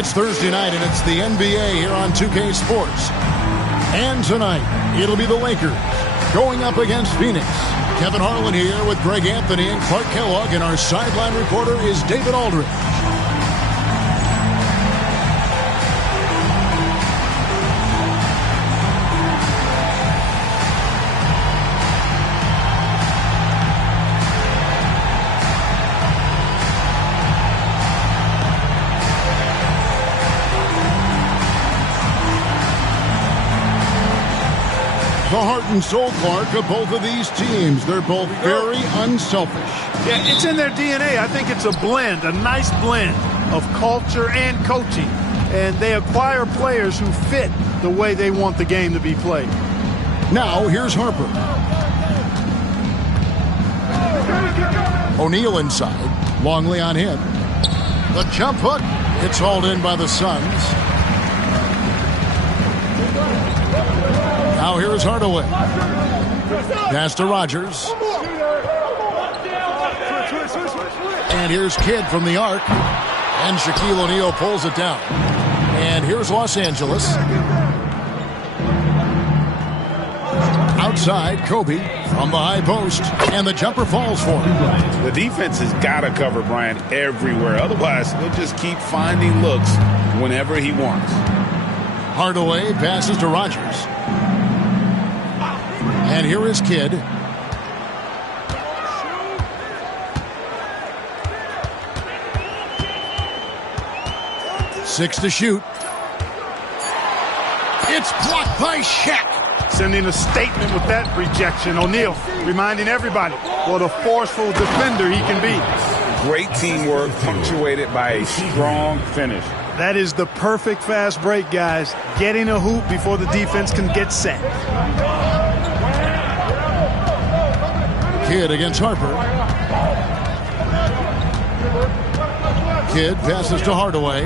It's Thursday night, and it's the NBA here on 2K Sports. And tonight, it'll be the Lakers going up against Phoenix. Kevin Harlan here with Greg Anthony and Clark Kellogg, and our sideline reporter is David Aldridge. The heart and soul, Clark, of both of these teams. They're both very unselfish. Yeah, it's in their DNA. I think it's a blend, a nice blend of culture and coaching. And they acquire players who fit the way they want the game to be played. Now, here's Harper. O'Neal inside. Longley on him. The jump hook. It's hauled in by the Suns. Now here's Hardaway. Pass to Rogers. And here's Kidd from the arc. And Shaquille O'Neal pulls it down. And here's Los Angeles. Outside, Kobe from the high post. And the jumper falls for him. The defense has got to cover Bryant everywhere. Otherwise, he'll just keep finding looks whenever he wants. Hardaway passes to Rogers. And here is Kidd. Six to shoot. It's blocked by Shaq. Sending a statement with that rejection. O'Neal reminding everybody what a forceful defender he can be. Great teamwork punctuated by a strong finish. That is the perfect fast break, guys. Getting a hoop before the defense can get set. Kidd against Harper. Kidd passes to Hardaway.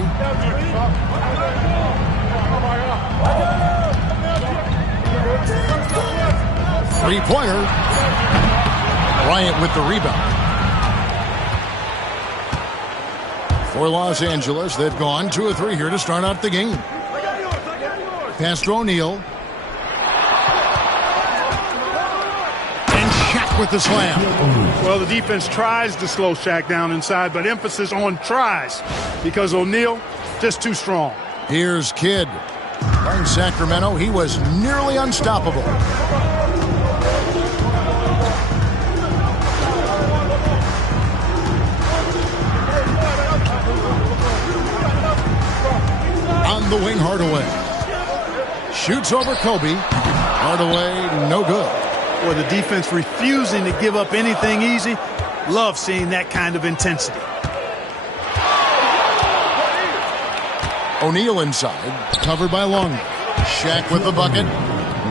Three-pointer. Bryant with the rebound. For Los Angeles, they've gone 2 of 3 here to start out the game. Pass to O'Neal. With the slam. Well, the defense tries to slow Shaq down inside, but emphasis on tries because O'Neal just too strong. Here's Kidd. In Sacramento, he was nearly unstoppable. On the wing, Hardaway. Shoots over Kobe. Hardaway, no good. Or the defense refusing to give up anything easy. Love seeing that kind of intensity. O'Neal inside, covered by Longley. Shaq with the bucket.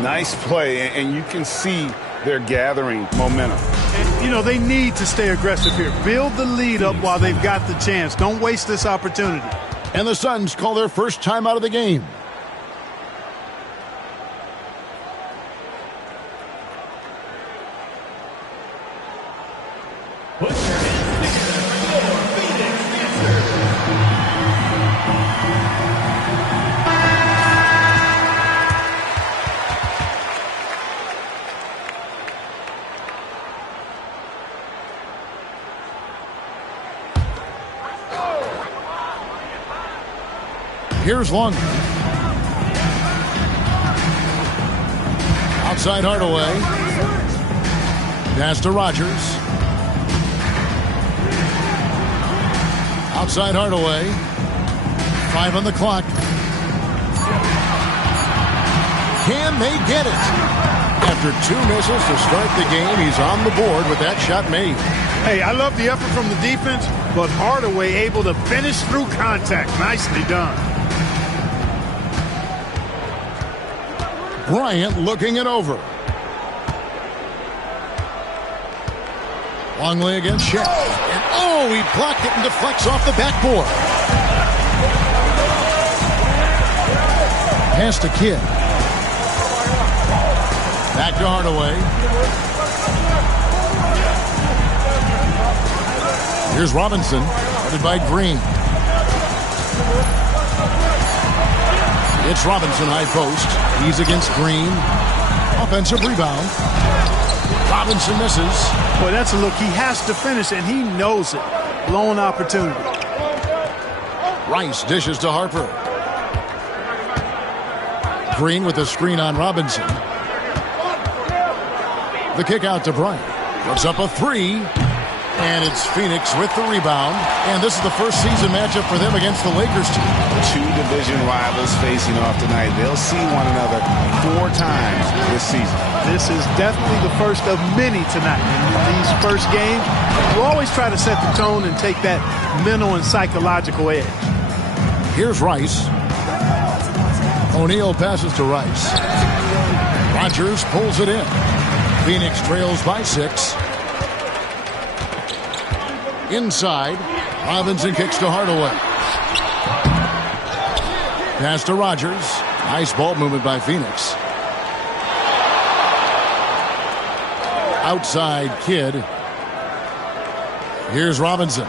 Nice play, and you can see they're gathering momentum. And, you know, they need to stay aggressive here. Build the lead up while they've got the chance. Don't waste this opportunity. And the Suns call their first time out of the game. Here's Longley. Outside Hardaway. Pass to Rogers. Outside Hardaway. 5 on the clock. Can they get it? After 2 misses to start the game, he's on the board with that shot made. Hey, I love the effort from the defense, but Hardaway able to finish through contact. Nicely done. Bryant looking it over. Longley against Shaq. And oh, he blocked it and deflects off the backboard. Pass to Kidd. Back to Hardaway. Here's Robinson, headed by Green. It's Robinson high post. He's against Green. Offensive rebound. Robinson misses. Boy, that's a look he has to finish, and he knows it. Blown opportunity. Rice dishes to Harper. Green with a screen on Robinson. The kick out to Bryant. Puts up a three. And it's Phoenix with the rebound. And this is the first season matchup for them against the Lakers team. Two division rivals facing off tonight. They'll see one another 4 times this season. This is definitely the first of many tonight. In these first games, you always try to set the tone and take that mental and psychological edge. Here's Rice. O'Neal passes to Rice. Rodgers pulls it in. Phoenix trails by 6. Inside, Robinson kicks to Hardaway. Pass to Rodgers. Nice ball movement by Phoenix. Outside Kidd. Here's Robinson.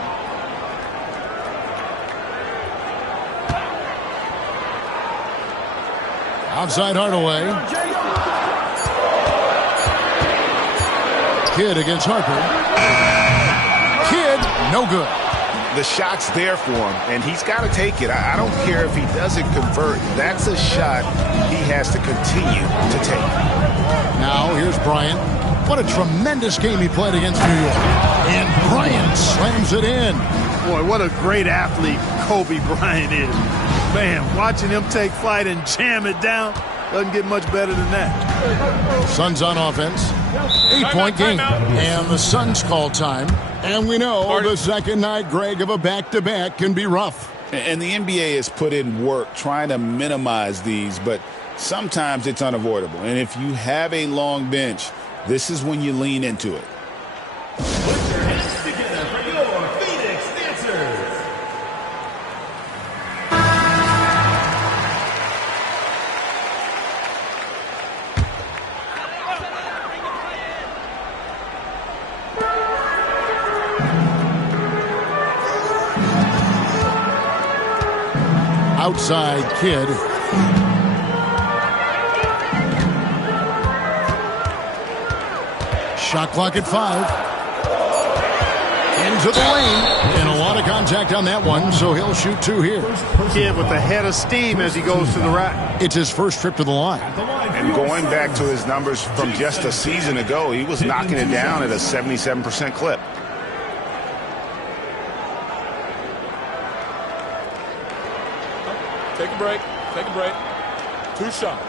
Outside Hardaway. Kidd against Harper. No good. The shot's there for him, and he's got to take it. I don't care if he doesn't convert. That's a shot he has to continue to take. Now, here's Bryant. What a tremendous game he played against New York. And Bryant slams it in. Boy, what a great athlete Kobe Bryant is. Man, watching him take flight and jam it down doesn't get much better than that. Suns on offense. 8-point game. And the Suns call time. And we know the second night, Greg, of a back-to-back can be rough. And the NBA has put in work trying to minimize these, but sometimes it's unavoidable. And if you have a long bench, this is when you lean into it. Put your hands together for your Phoenix Dancers. Outside Kidd. Shot clock at 5. Into the lane. And a lot of contact on that one, so he'll shoot 2 here. Kidd with a head of steam as he goes to the rack. It's his first trip to the line. And going back to his numbers from just a season ago, he was knocking it down at a 77% clip. Take a break. Take a break. 2 shots.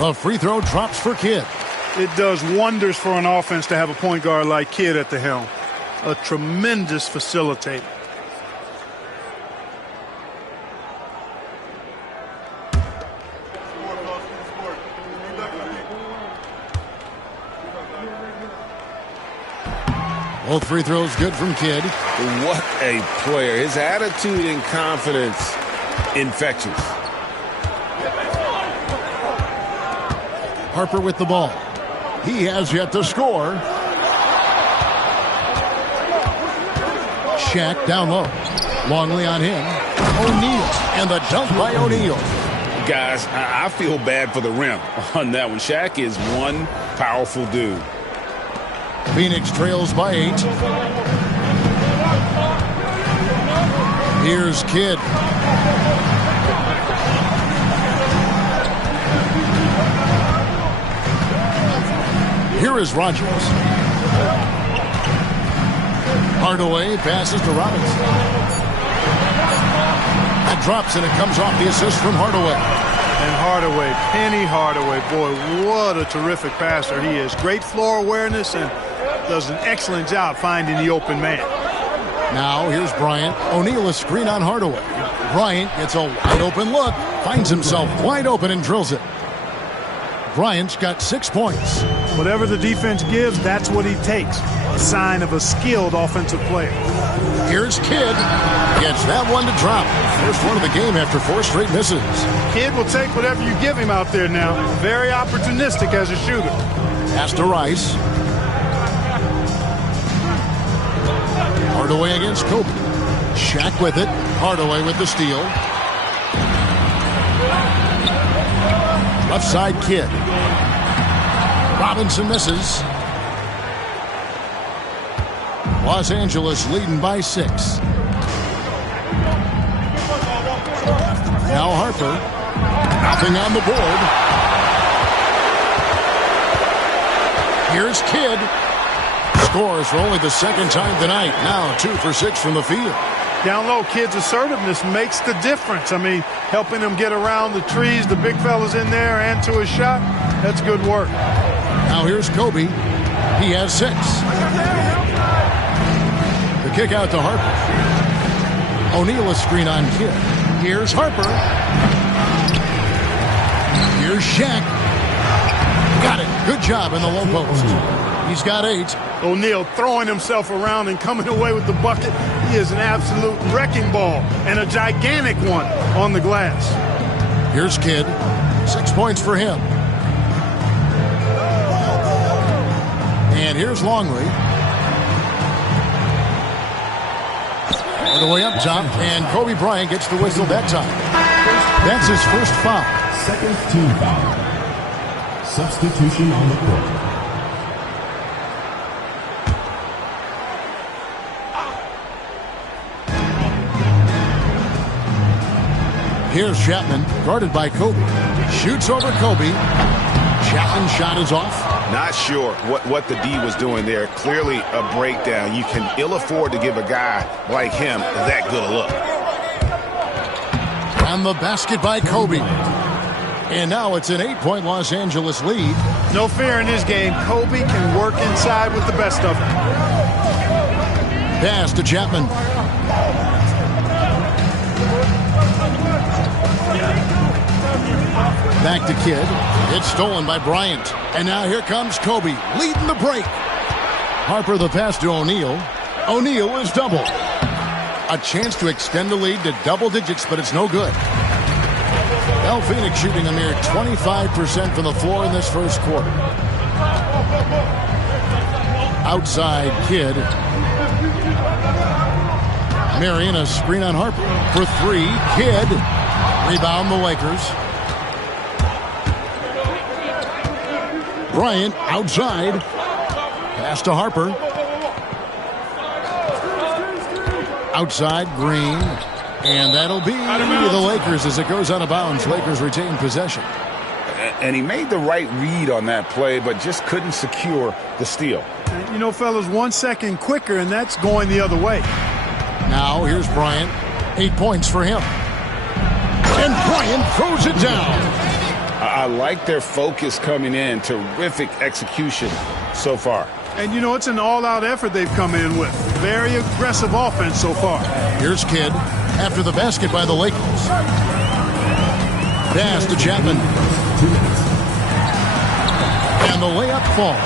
A free throw drops for Kidd. It does wonders for an offense to have a point guard like Kidd at the helm. A tremendous facilitator. Both free throws good from Kidd. What a player. His attitude and confidence infectious. Harper with the ball. He has yet to score. Shaq down low. Longley on him. O'Neal. And the dunk by O'Neal. Guys, I feel bad for the rim on that one. Shaq is one powerful dude. Phoenix trails by 8. Here's Kidd. Here is Rodgers. Hardaway passes to Robinson. That drops and it comes off the assist from Hardaway. And Hardaway, Penny Hardaway, boy, what a terrific passer he is. Great floor awareness and does an excellent job finding the open man. Now here's Bryant. O'Neal a screen on Hardaway. Bryant gets a wide open look, finds himself wide open and drills it. Bryant's got 6 points. Whatever the defense gives, that's what he takes. A sign of a skilled offensive player. Here's Kidd. Gets that one to drop. First one of the game after 4 straight misses. Kidd will take whatever you give him out there now. Very opportunistic as a shooter. Pass to Rice. Hardaway against Kobe. Shaq with it. Hardaway with the steal. Left side Kidd. Robinson misses. Los Angeles leading by 6. Now Harper. Nothing on the board. Here's Kidd. Scores for only the second time tonight. Now 2 for 6 from the field. Down low, Kidd's assertiveness makes the difference. I mean, helping him get around the trees, the big fellas in there, and to his shot. That's good work. Now here's Kobe. He has 6. The kick out to Harper. O'Neal a screen on Kidd. Here's Harper. Here's Shaq. Got it. Good job in the low post. He's got 8. O'Neal throwing himself around and coming away with the bucket. He is an absolute wrecking ball and a gigantic one on the glass. Here's Kidd. 6 points for him. And here's Longley. All the way up top, and Kobe Bryant gets the whistle that time. That's his first foul. Second team foul. Substitution on the court. Here's Chapman, guarded by Kobe. Shoots over Kobe. Chapman's shot is off. Not sure what the D was doing there. Clearly a breakdown. You can ill afford to give a guy like him that good a look. And the basket by Kobe. And now it's an 8-point Los Angeles lead. No fear in this game. Kobe can work inside with the best of them. Pass to Chapman. Back to Kidd. It's stolen by Bryant. And now here comes Kobe, leading the break. Harper the pass to O'Neal. O'Neal is doubled. A chance to extend the lead to double digits, but it's no good. El Phoenix shooting a mere 25% from the floor in this first quarter. Outside Kidd. Mariana screen on Harper. For 3, Kidd. Rebound the Lakers. Bryant outside. Pass to Harper. Outside Green. And that'll be the Lakers as it goes out of bounds. Lakers retain possession. And he made the right read on that play, but just couldn't secure the steal. You know, fellas, 1 second quicker, and that's going the other way. Now here's Bryant. 8 points for him. And Bryant throws it down. I like their focus coming in. Terrific execution so far. And, you know, it's an all-out effort they've come in with. Very aggressive offense so far. Here's Kidd after the basket by the Lakers. Pass to Chapman. And the layup falls.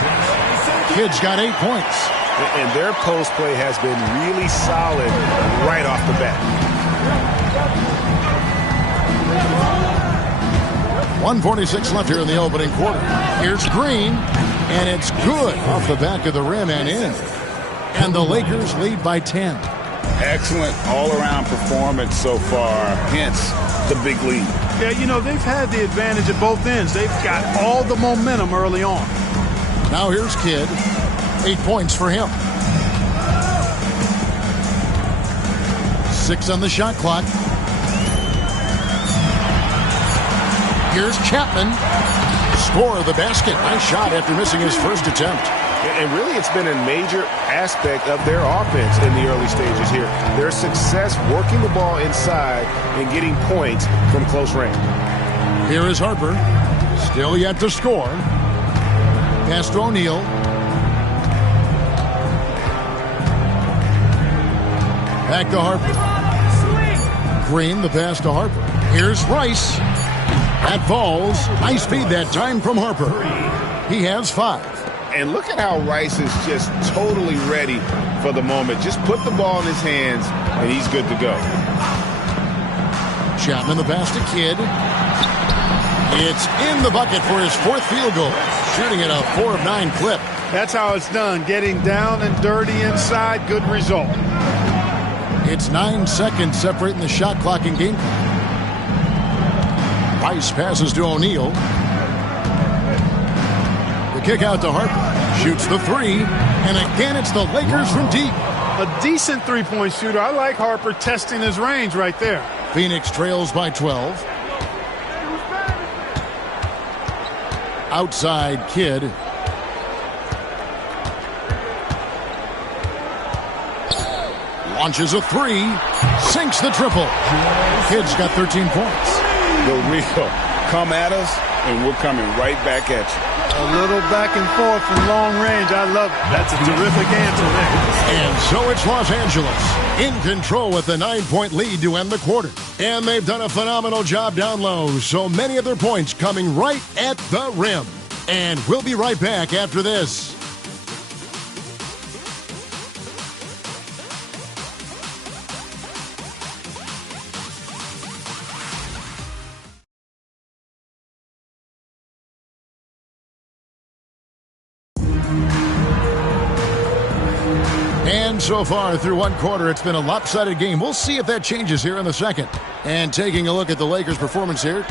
Kidd's got 8 points. And their post play has been really solid right off the bat. 1:46 left here in the opening quarter. Here's Green, and it's good off the back of the rim and in. And the Lakers lead by 10. Excellent all-around performance so far, hence the big lead. Yeah, you know, they've had the advantage at both ends. They've got all the momentum early on. Now here's Kidd. 8 points for him. 6 on the shot clock. Here's Chapman. Score of the basket. Nice shot after missing his first attempt. And really, it's been a major aspect of their offense in the early stages here. Their success working the ball inside and getting points from close range. Here is Harper. Still yet to score. Pass to O'Neal. Back to Harper. Green, the pass to Harper. Here's Rice. That falls. Nice feed that time from Harper. He has 5. And look at how Rice is just totally ready for the moment. Just put the ball in his hands, and he's good to go. Chapman, the pass to Kidd. It's in the bucket for his 4th field goal. shooting at a 4 of 9 clip. That's how it's done. Getting down and dirty inside. Good result. It's 9 seconds separating the shot clock and game clock. Rice passes to O'Neal. The kick out to Harper. Shoots the three. And again, it's the Lakers from deep. A decent three-point shooter. I like Harper testing his range right there. Phoenix trails by 12. Outside Kidd. Launches a three. Sinks the triple. Kidd's got 13 points. The real come at us, and we're coming right back at you. A little back and forth from long range. I love it. That's a terrific answer there. And so it's Los Angeles in control with the 9-point lead to end the quarter. And they've done a phenomenal job down low. So many of their points coming right at the rim. And we'll be right back after this. And so far through one quarter, it's been a lopsided game. We'll see if that changes here in the second. And taking a look at the Lakers' performance here,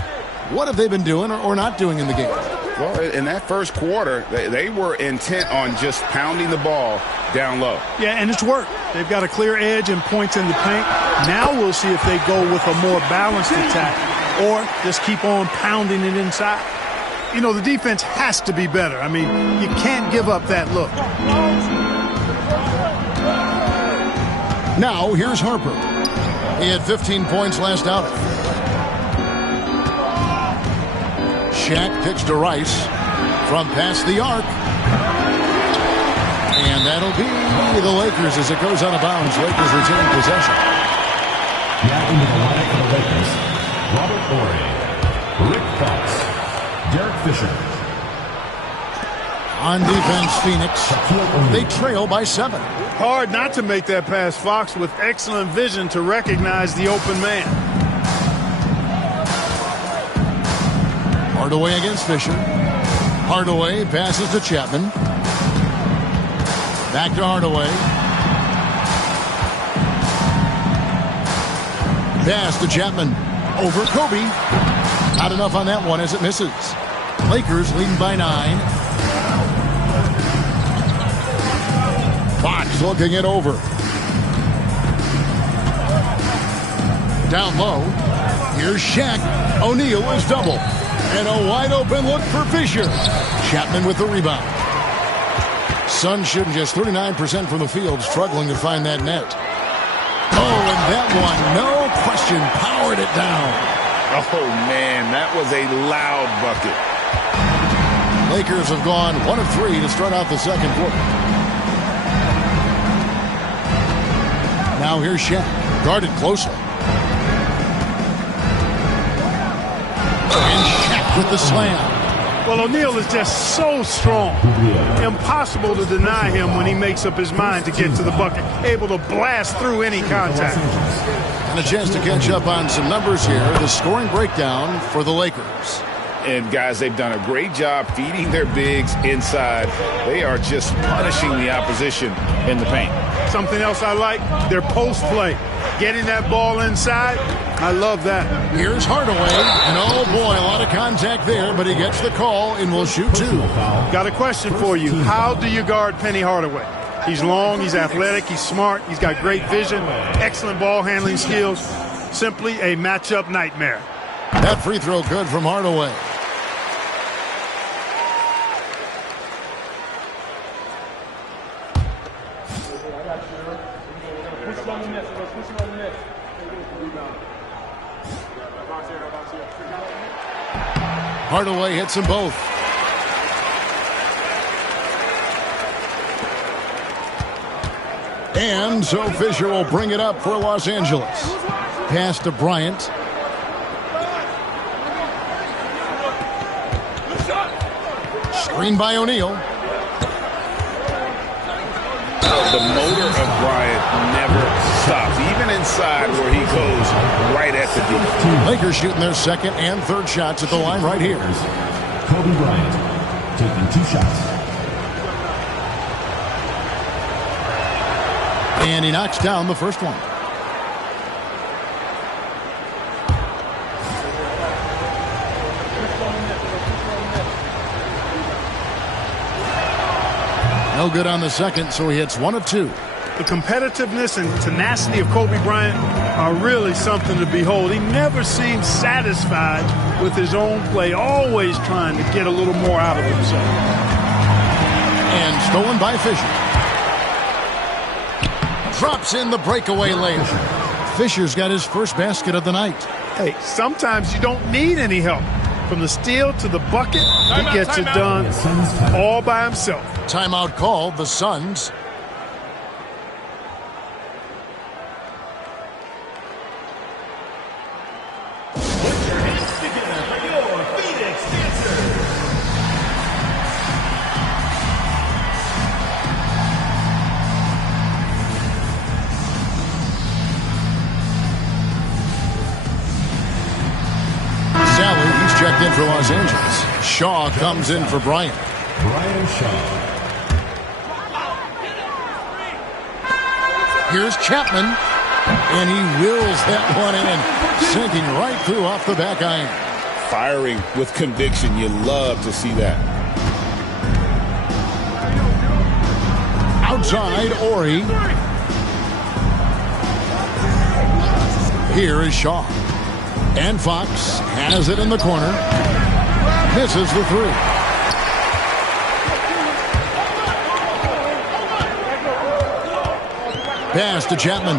what have they been doing or not doing in the game? Well, in that first quarter, they were intent on just pounding the ball down low. Yeah, and it's worked. They've got a clear edge and points in the paint. Now we'll see if they go with a more balanced attack or just keep on pounding it inside. You know, the defense has to be better. I mean, you can't give up that look. Now, here's Harper. He had 15 points last outing. Shaq kicks to Rice from past the arc. And that'll be the Lakers as it goes out of bounds. Lakers retain possession. Now into the lineup for the Lakers, Robert Horry, Rick Fox, Derek Fisher. On defense, Phoenix. They trail by 7. Hard not to make that pass. Fox with excellent vision to recognize the open man. Hardaway against Fisher. Hardaway passes to Chapman. Back to Hardaway. Pass to Chapman. Over Kobe. Not enough on that one as it misses. Lakers leading by 9. Fox looking it over. Down low. Here's Shaq. O'Neal is double. And a wide open look for Fisher. Chapman with the rebound. Suns shooting just 39% from the field, struggling to find that net. Oh, and that one, no question, powered it down. Oh, man, that was a loud bucket. Lakers have gone 1 of 3 to start out the second quarter. Now here's Shaq, guarded closely. And Shaq with the slam. Well, O'Neal is just so strong. Impossible to deny him when he makes up his mind to get to the bucket. Able to blast through any contact. And a chance to catch up on some numbers here. The scoring breakdown for the Lakers. And, guys, they've done a great job feeding their bigs inside. They are just punishing the opposition in the paint. Something else I like, their post play. Getting that ball inside, I love that. Here's Hardaway, and oh boy, a lot of contact there, but he gets the call and will shoot 2. Got a question for you. How do you guard Penny Hardaway? He's long, he's athletic, he's smart, he's got great vision, excellent ball handling skills. Simply a matchup nightmare. That free throw good from Hardaway. Hardaway hits them both. And so Fisher will bring it up for Los Angeles. Pass to Bryant. Screen by O'Neal. The motor of Bryant never stops, even inside where he goes right at the deep. Lakers shooting their second and third shots at the line right here. Kobe Bryant. taking 2 shots. And he knocks down the first one. No good on the second, so he hits 1 of 2. The competitiveness and tenacity of Kobe Bryant are really something to behold. He never seems satisfied with his own play, always trying to get a little more out of himself. And stolen by Fisher. Drops in the breakaway layup. Fisher's got his first basket of the night. Hey, sometimes you don't need any help. From the steal to the bucket, he gets it done all by himself. Timeout called, the Suns. Checked in for Los Angeles. Shaw comes in for Bryant. Brian Shaw. Here's Chapman. And he wills that one in. Sinking right through off the back iron. Firing with conviction. You love to see that. Outside, Ori. Here is Shaw. And Fox has it in the corner. Misses the 3. Pass to Chapman.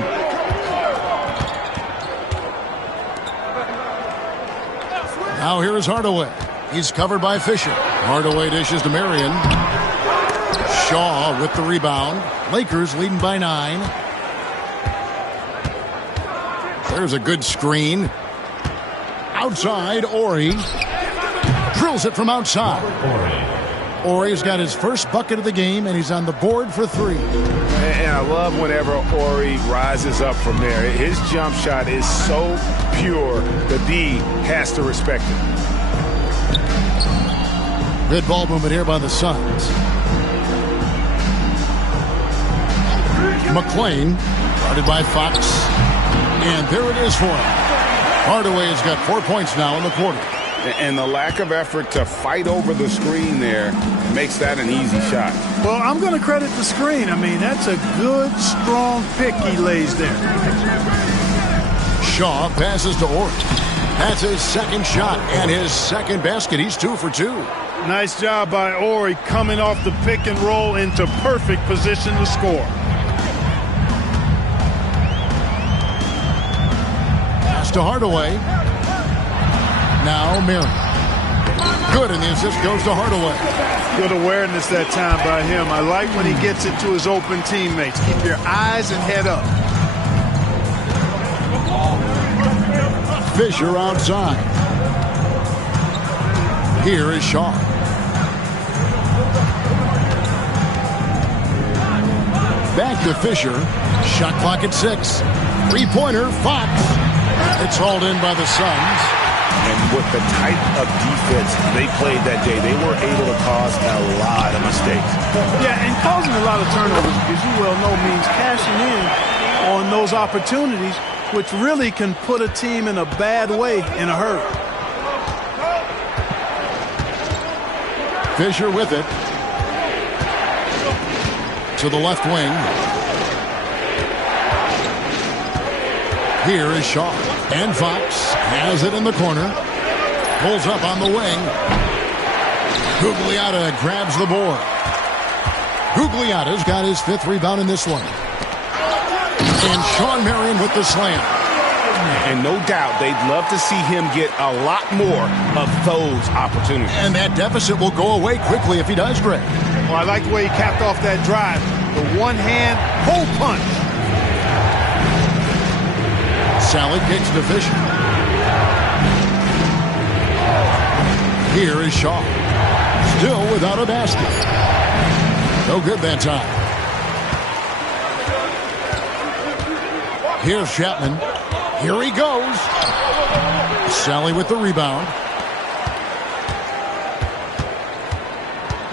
Now here is Hardaway. He's covered by Fisher. Hardaway dishes to Marion. Shaw with the rebound. Lakers leading by 9. There's a good screen. Outside, Ori. Drills it from outside. Ori's got his first bucket of the game, and he's on the board for 3. And I love whenever Ori rises up from there. His jump shot is so pure, the D has to respect it. Good ball movement here by the Suns. McClain, guarded by Fox. And there it is for him. Hardaway's got 4 points now in the quarter. And the lack of effort to fight over the screen there makes that an easy shot. Well, I'm going to credit the screen. I mean, that's a good, strong pick he lays there. Shaw passes to Ori. That's his second shot and his second basket. He's 2 for 2. Nice job by Ori coming off the pick and roll into perfect position to score. To Hardaway. Now Marion. Good, and the assist goes to Hardaway. Good awareness that time by him. I like when he gets it to his open teammates. Keep your eyes and head up. Fisher outside. Here is Shaw. Back to Fisher. Shot clock at 6. 3-pointer, Fox. It's hauled in by the Suns. And with the type of defense they played that day, they were able to cause a lot of mistakes. Yeah, and causing a lot of turnovers, as you well know, means cashing in on those opportunities, which really can put a team in a bad way in a hurry. Fisher with it. To the left wing. Here is Shaw. And Fox has it in the corner. Pulls up on the wing. Gugliotta grabs the board. Gugliotta's got his 5th rebound in this one. And Shawn Marion with the slam. And no doubt they'd love to see him get a lot more of those opportunities. And that deficit will go away quickly if he does, Greg. Well, I like the way he capped off that drive. The one-hand pull punch. Sally kicks to Fisher. Here is Shaw. Still without a basket. No good that time. Here's Chapman. Here he goes. Sally with the rebound.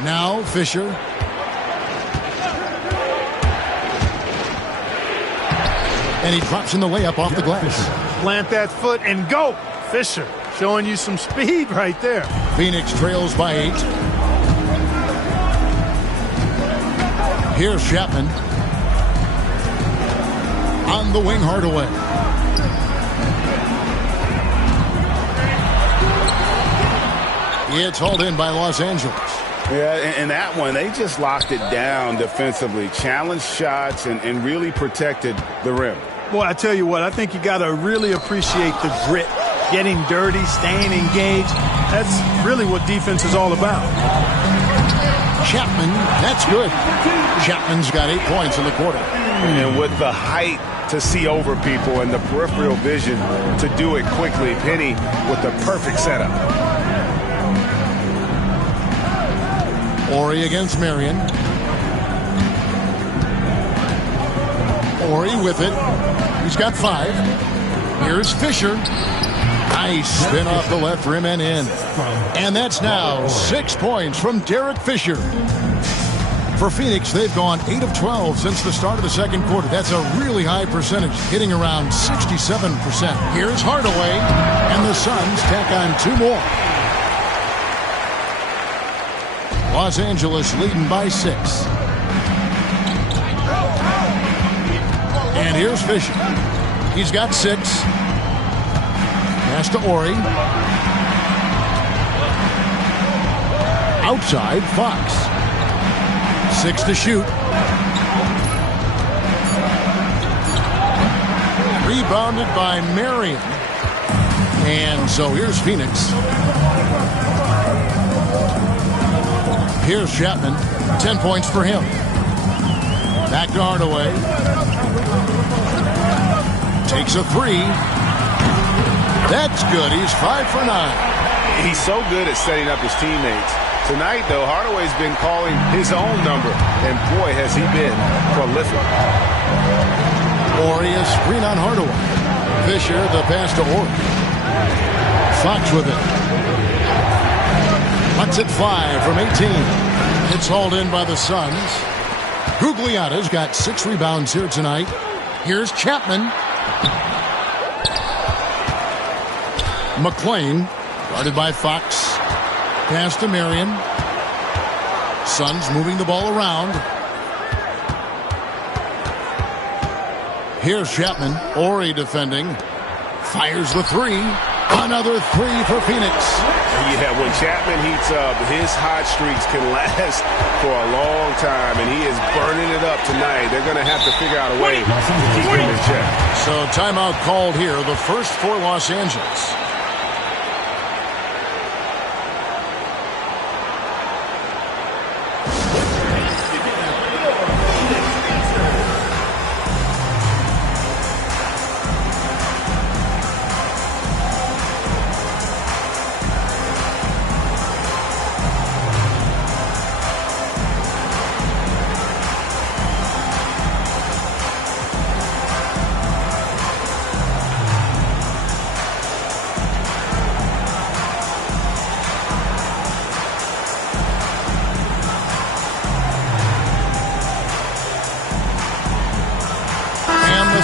Now Fisher. And he drops in the layup off the glass. Plant that foot and go. Fisher showing you some speed right there. Phoenix trails by 8. Here's Chapman. On the wing, Hardaway. It's hauled in by Los Angeles. Yeah, and that one, they just locked it down defensively. Challenged shots and really protected the rim. Boy, I tell you what, I think you got to really appreciate the grit. Getting dirty, staying engaged. That's really what defense is all about. Chapman, that's good. Chapman's got 8 points in the quarter. And with the height to see over people and the peripheral vision to do it quickly, Penny with the perfect setup. Horry against Marion. Horry with it. He's got 5. Here's Fisher. Nice spin off the left rim and in. And that's now 6 points from Derek Fisher. For Phoenix, they've gone 8 of 12 since the start of the second quarter. That's a really high percentage, hitting around 67%. Here's Hardaway, and the Suns tack on 2 more. Los Angeles leading by 6. And here's Fisher. He's got 6. Pass to Horry. Outside, Fox. 6 to shoot. Rebounded by Marion. And so here's Phoenix. Here's Chapman. 10 points for him. Back to Hardaway. Takes a 3. That's good. He's 5 for 9. He's so good at setting up his teammates. Tonight, though, Hardaway's been calling his own number, and boy, has he been prolific. Horry is screen on Hardaway. Fisher, the pass to Horry. Fox with it. Puts it 5 from 18. It's hauled in by the Suns. Gugliotta's got 6 rebounds here tonight. Here's Chapman. McClain, guarded by Fox. Pass to Marion. Suns moving the ball around. Here's Chapman. Horry defending. Fires the 3. Another 3 for Phoenix. Yeah, when Chapman heats up, his hot streaks can last for a long time, and he is burning it up tonight. They're going to have to figure out a way to keep him in check. So timeout called here, the first for Los Angeles.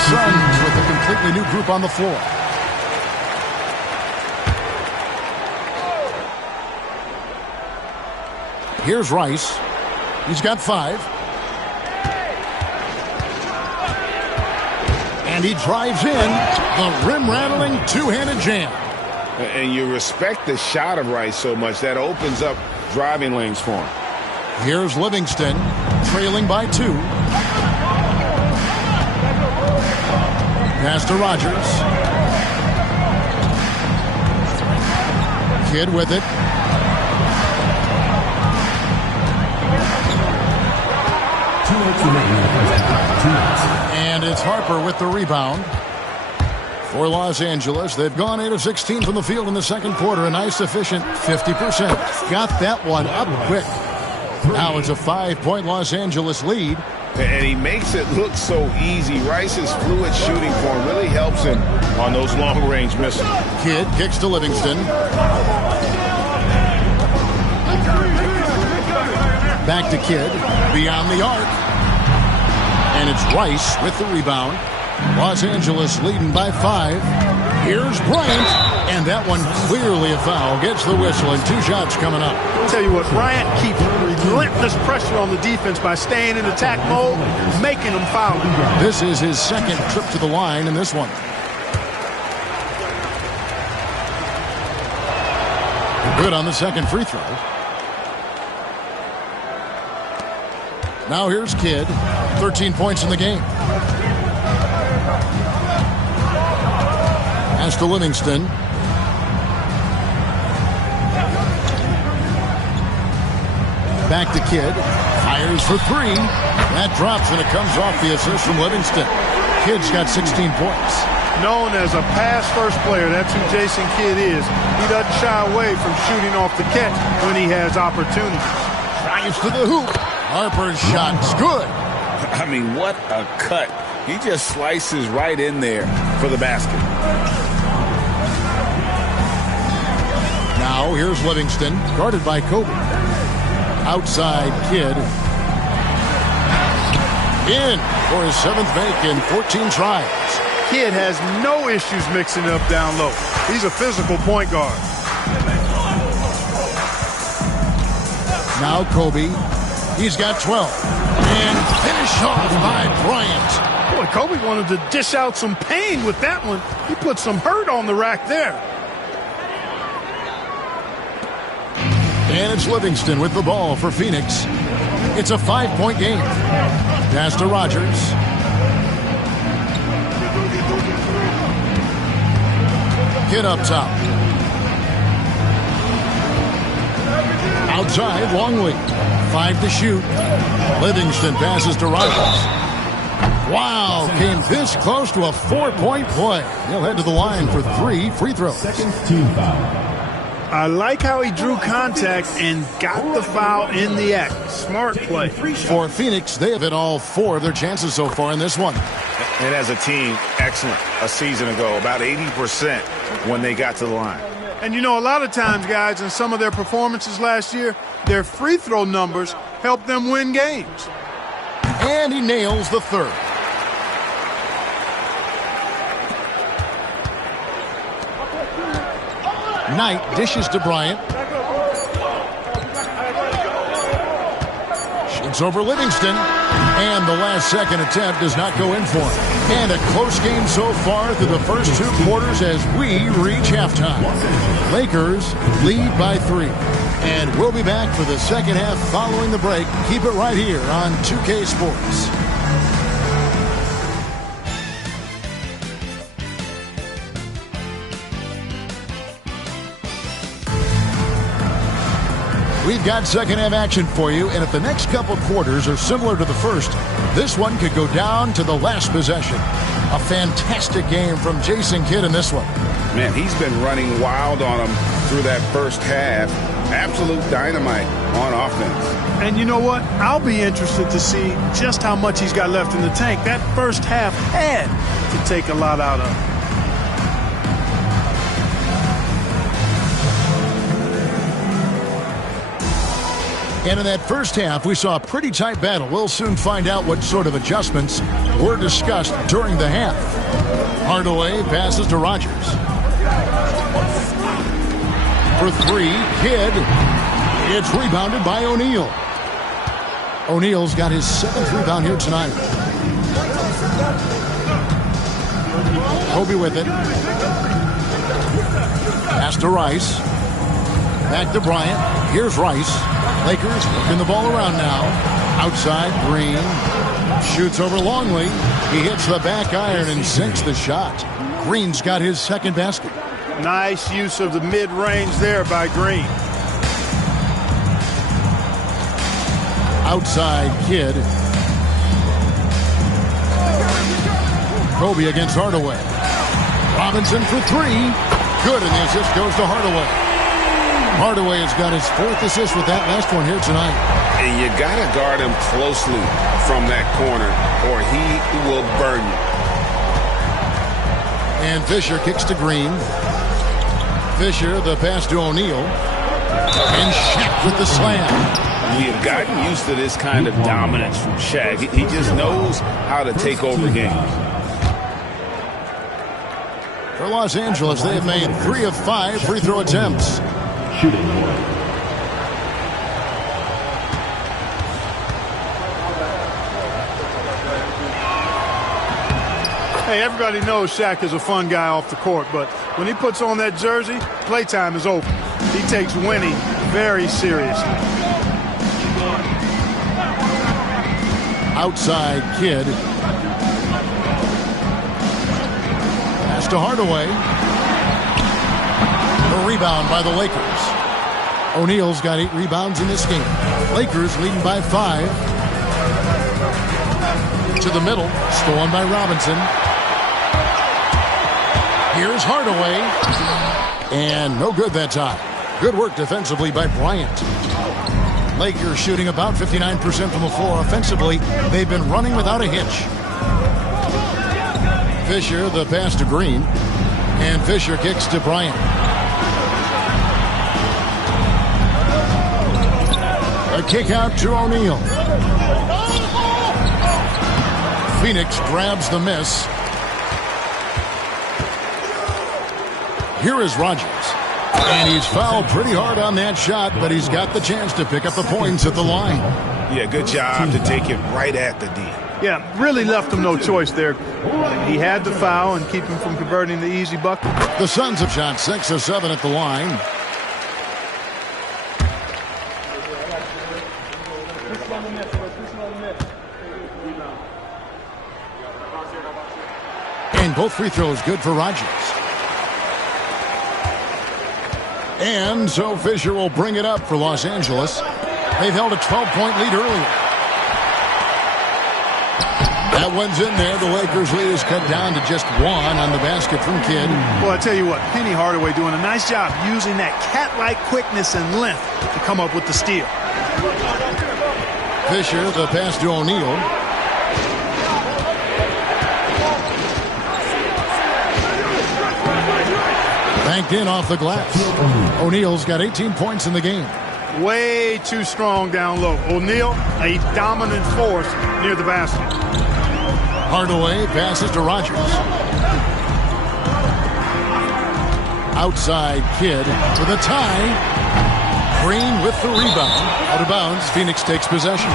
Suns with a completely new group on the floor. Here's Rice. He's got 5. And he drives in the rim-rattling two-handed jam. And you respect the shot of Rice so much. That opens up driving lanes for him. Here's Livingston, trailing by 2. Pass to Rogers. Kidd with it. And it's Harper with the rebound. For Los Angeles, they've gone 8 of 16 from the field in the second quarter. A nice, efficient 50%. Got that one up quick. Now it's a 5-point Los Angeles lead. And he makes it look so easy. Rice's fluid shooting form really helps him on those long-range missiles. Kidd kicks to Livingston. Back to Kidd. Beyond the arc. And it's Rice with the rebound. Los Angeles leading by 5. Here's Bryant. And that one clearly a foul. Gets the whistle and 2 shots coming up. I'll tell you what, Bryant keeps relentless pressure on the defense by staying in attack mode, making them foul. This is his second trip to the line in this one. Good on the second free throw. Now here's Kidd. 13 points in the game. Pass to Livingston. Back to Kidd. Fires for 3. That drops and it comes off the assist from Livingston. Kidd's got 16 points. Known as a pass-first player, that's who Jason Kidd is. He doesn't shy away from shooting off the catch when he has opportunities. Drives to the hoop. Harper's shot's good. I mean, what a cut. He just slices right in there for the basket. Now here's Livingston, guarded by Kobe. Outside Kidd. In for his 7th make in 14 tries. Kidd has no issues mixing up down low. He's a physical point guard. Now Kobe. He's got 12. And finish off by Bryant. Boy, Kobe wanted to dish out some pain with that one. He put some hurt on the rack there. And it's Livingston with the ball for Phoenix. It's a 5-point game. Pass to Rogers. Kidd up top. Outside, Longley. 5 to shoot. Livingston passes to Rogers. Wow, came this close to a 4-point play. He'll head to the line for 3 free throws. Second team foul. I like how he drew contact and got the foul in the act. Smart play. For Phoenix, they have hit all 4 of their chances so far in this one. And as a team, excellent a season ago, about 80% when they got to the line. And you know, a lot of times, guys, in some of their performances last year, their free throw numbers helped them win games. And he nails the 3rd. Knight dishes to Bryant. Shoots over Livingston. And the last second attempt does not go in for him. And a close game so far through the first 2 quarters as we reach halftime. Lakers lead by 3. And we'll be back for the second half following the break. Keep it right here on 2K Sports. We've got second half action for you, and if the next couple quarters are similar to the first, this one could go down to the last possession. A fantastic game from Jason Kidd in this one. Man, he's been running wild on them through that first half. Absolute dynamite on offense. And you know what? I'll be interested to see just how much he's got left in the tank. That first half had to take a lot out of him. And in that first half, we saw a pretty tight battle. We'll soon find out what sort of adjustments were discussed during the half. Hardaway passes to Rogers. For 3, Kidd. It's rebounded by O'Neal. O'Neal's got his 7th rebound here tonight. Kobe with it. Pass to Rice. Back to Bryant. Here's Rice. Lakers working the ball around now. Outside, Green. Shoots over Longley. He hits the back iron and sinks the shot. Green's got his 2nd basket. Nice use of the mid-range there by Green. Outside, Kidd. Kobe against Hardaway. Robinson for 3. Good, and the assist goes to Hardaway. Hardaway has got his 4th assist with that last one here tonight. And you got to guard him closely from that corner or he will burn you. And Fisher kicks to Green. Fisher, the pass to O'Neal. And Shaq with the slam. We have gotten used to this kind of dominance from Shaq. He just knows how to take over games. For Los Angeles, they have made 3 of 5 free throw attempts. Shooting 1. Hey, everybody knows Shaq is a fun guy off the court, but when he puts on that jersey, playtime is over. He takes winning very seriously. Outside Kidd. Pass to Hardaway. A rebound by the Lakers. O'Neal's got 8 rebounds in this game. Lakers leading by 5. To the middle. Stolen by Robinson. Here's Hardaway. And no good that time. Good work defensively by Bryant. Lakers shooting about 59% from the floor. Offensively, they've been running without a hitch. Fisher, the pass to Green. And Fisher kicks to Bryant. A kick out to O'Neal. Phoenix grabs the miss. Here is Rogers. And he's fouled pretty hard on that shot, but he's got the chance to pick up the points at the line. Yeah, good job to take it right at the D. Yeah, really left him no choice there. He had to foul and keep him from converting the easy bucket. The Suns have shot 6 of 7 at the line. And both free throws good for Rogers. And so Fisher will bring it up for Los Angeles. They've held a 12-point lead earlier. That one's in there. The Lakers lead is cut down to just 1 on the basket from Kidd. Well, I tell you what, Penny Hardaway doing a nice job using that cat-like quickness and length to come up with the steal. Fisher, the pass to O'Neal. Banked in off the glass. O'Neal's got 18 points in the game. Way too strong down low. O'Neal, a dominant force near the basket. Hardaway passes to Rogers. Outside Kidd with a tie. Green with the rebound. Out of bounds. Phoenix takes possession.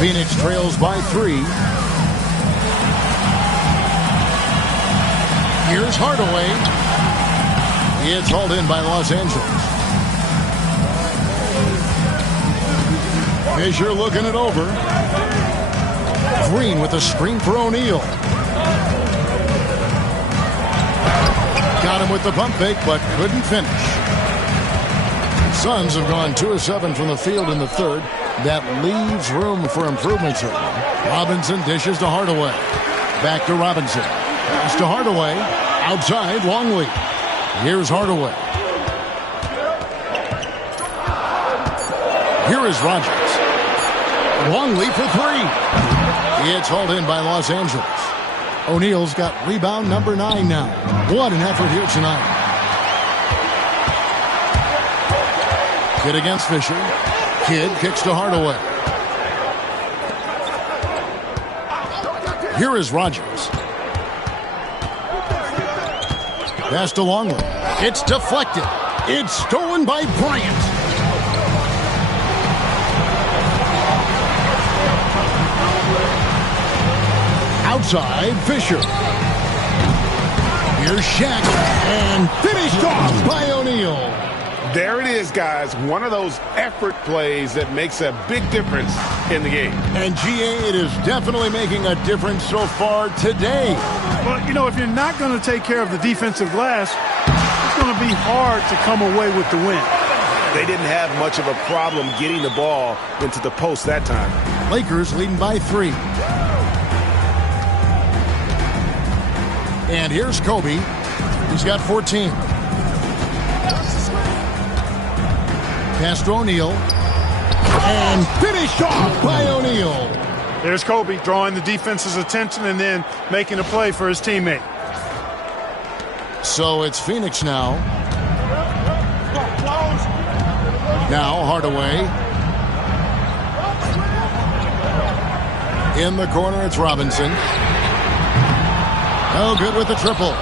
Phoenix trails by 3. Here's Hardaway. It's hauled in by Los Angeles. Fisher looking it over. Green with a screen for O'Neal. Got him with the pump fake, but couldn't finish. Suns have gone 2 of 7 from the field in the third. That leaves room for improvement, certainly. Robinson dishes to Hardaway. Back to Robinson. Pass to Hardaway. Outside, Longley. Here's Hardaway. Here is Rogers. Longley for 3. It's hauled in by Los Angeles. O'Neal's got rebound number 9 now. What an effort here tonight. Kidd against Fisher. Kidd kicks to Hardaway. Here is Rogers. Pass to Longley. It's deflected. It's stolen by Bryant. Outside, Fisher. Here's Shaq. And finished off by O'Neal. There it is, guys. One of those effort plays that makes a big difference in the game. And GA, it is definitely making a difference so far today. Well, you know, if you're not going to take care of the defensive glass, it's going to be hard to come away with the win. They didn't have much of a problem getting the ball into the post that time. Lakers leading by 3. And here's Kobe. He's got 14. Pass to O'Neal. And finished off by O'Neal. There's Kobe drawing the defense's attention and then making a play for his teammate. So it's Phoenix now. Now Hardaway. In the corner, it's Robinson. No good with the triple.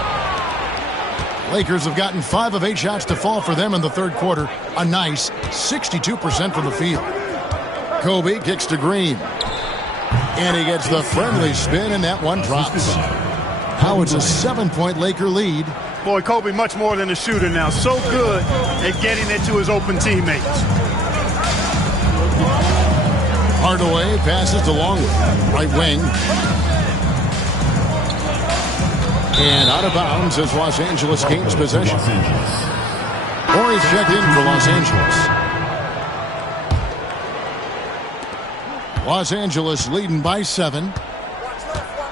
Lakers have gotten 5 of 8 shots to fall for them in the third quarter. A nice 62% from the field. Kobe kicks to Green. And he gets the friendly spin, and that one drops. Now it's a 7-point Laker lead. Boy, Kobe much more than a shooter now. So good at getting it to his open teammates. Hardaway passes to Longley. Right wing. And out of bounds as Los Angeles gains possession. Horry's checked in for Los Angeles. Los Angeles leading by 7.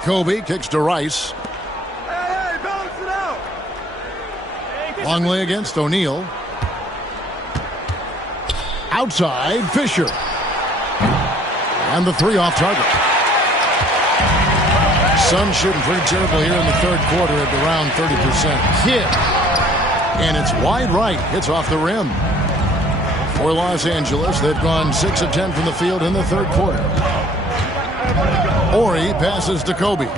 Kobe kicks to Rice. Longley against O'Neal. Outside, Fisher. And the 3 off target. Suns shooting pretty terrible here in the third quarter at around 30%. Kidd. And it's wide right. Hits off the rim. For Los Angeles, they've gone 6 of 10 from the field in the third quarter. Horry passes to Kobe.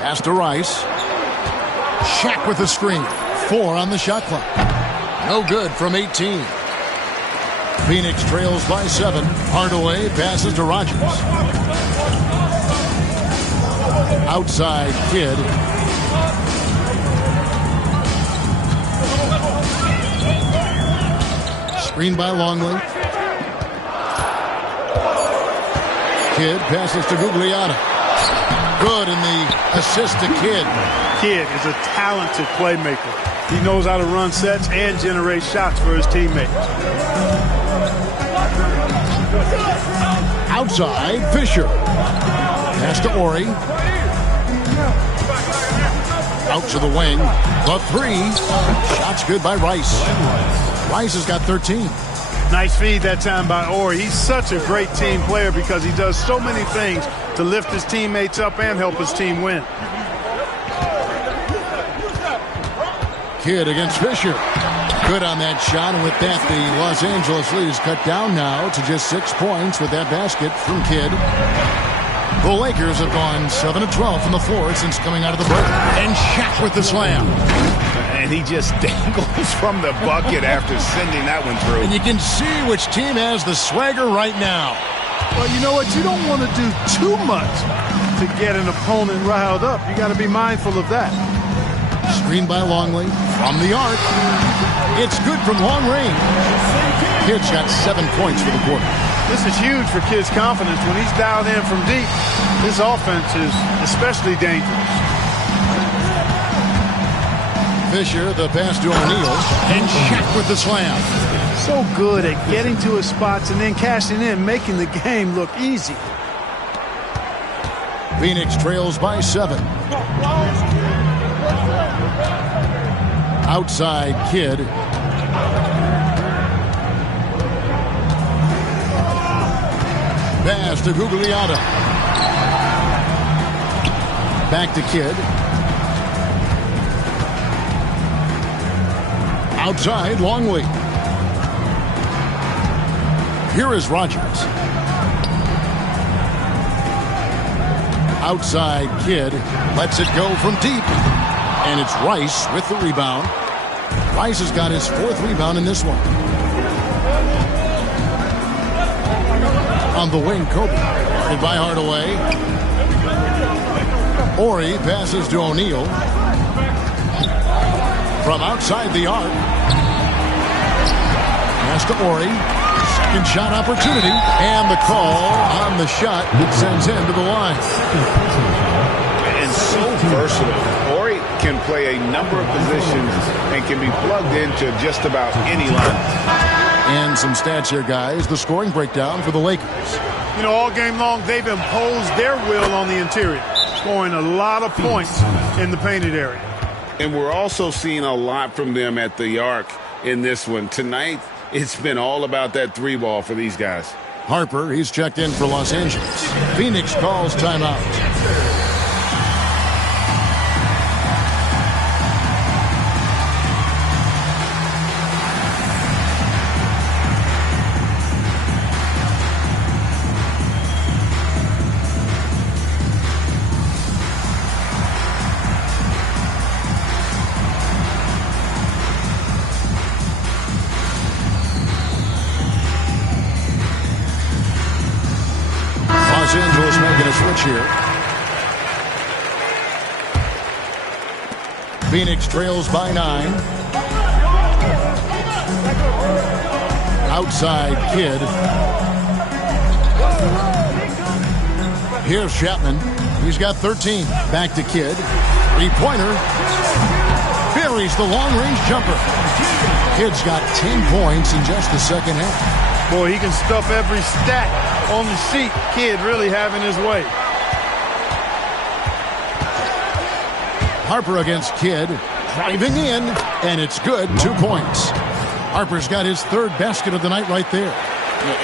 Pass to Rice. Shaq with the screen. 4 on the shot clock. No good from 18. Phoenix trails by 7. Hardaway passes to Rogers. Outside, Kidd. Screen by Longley. Kidd passes to Gugliotta. Good in the assist to Kidd. Kidd is a talented playmaker. He knows how to run sets and generate shots for his teammates. Outside, Fisher. Pass to Horry. Out to the wing. The 3. Shots good by Rice. Rice has got 13. Nice feed that time by Horry. He's such a great team player because he does so many things to lift his teammates up and help his team win. Kidd against Fisher. Good on that shot, and with that, the Los Angeles lead is cut down now to just 6 points with that basket from Kidd. The Lakers have gone 7 of 12 from the floor since coming out of the break. And Shaq with the slam. And he just dangles from the bucket after sending that one through. And you can see which team has the swagger right now. Well, you know what? You don't want to do too much to get an opponent riled up. You got to be mindful of that. Screen by Longley from the arc. It's good from long range. Kidd's got 7 points for the quarter. This is huge for Kidd's confidence. When he's dialed in from deep, his offense is especially dangerous. Fisher, the pass to O'Neal, and Shaq with the slam. So good at getting to his spots and then cashing in, making the game look easy. Phoenix trails by 7. Outside, Kidd. Pass to Gugliotta. Back to Kidd. Outside, Longley. Here is Rogers. Outside, Kidd. Lets it go from deep. And it's Rice with the rebound. Rice has got his 4th rebound in this one. On the wing, Kobe. Guarded by Hardaway. Horry passes to O'Neal. From outside the arc. Pass to Horry. Second shot opportunity. And the call on the shot that sends him to the line. And so versatile. Horry can play a number of positions and can be plugged into just about any line. And some stats here, guys. The scoring breakdown for the Lakers. You know, all game long, they've imposed their will on the interior, scoring a lot of points in the painted area. And we're also seeing a lot from them at the arc in this one. Tonight, It's been all about that three ball for these guys. Harper, he's checked in for Los Angeles. Phoenix calls timeout. Los Angeles making a switch here. Phoenix trails by 9. Outside Kidd. Here's Chapman. He's got 13. Back to Kidd. Three-pointer. Buries the long-range jumper. Kidd's got 10 points in just the second half. Boy, he can stuff every stat on the sheet. Kidd really having his way. Harper against Kidd. Driving in, and it's good. 2 points. Harper's got his third basket of the night right there.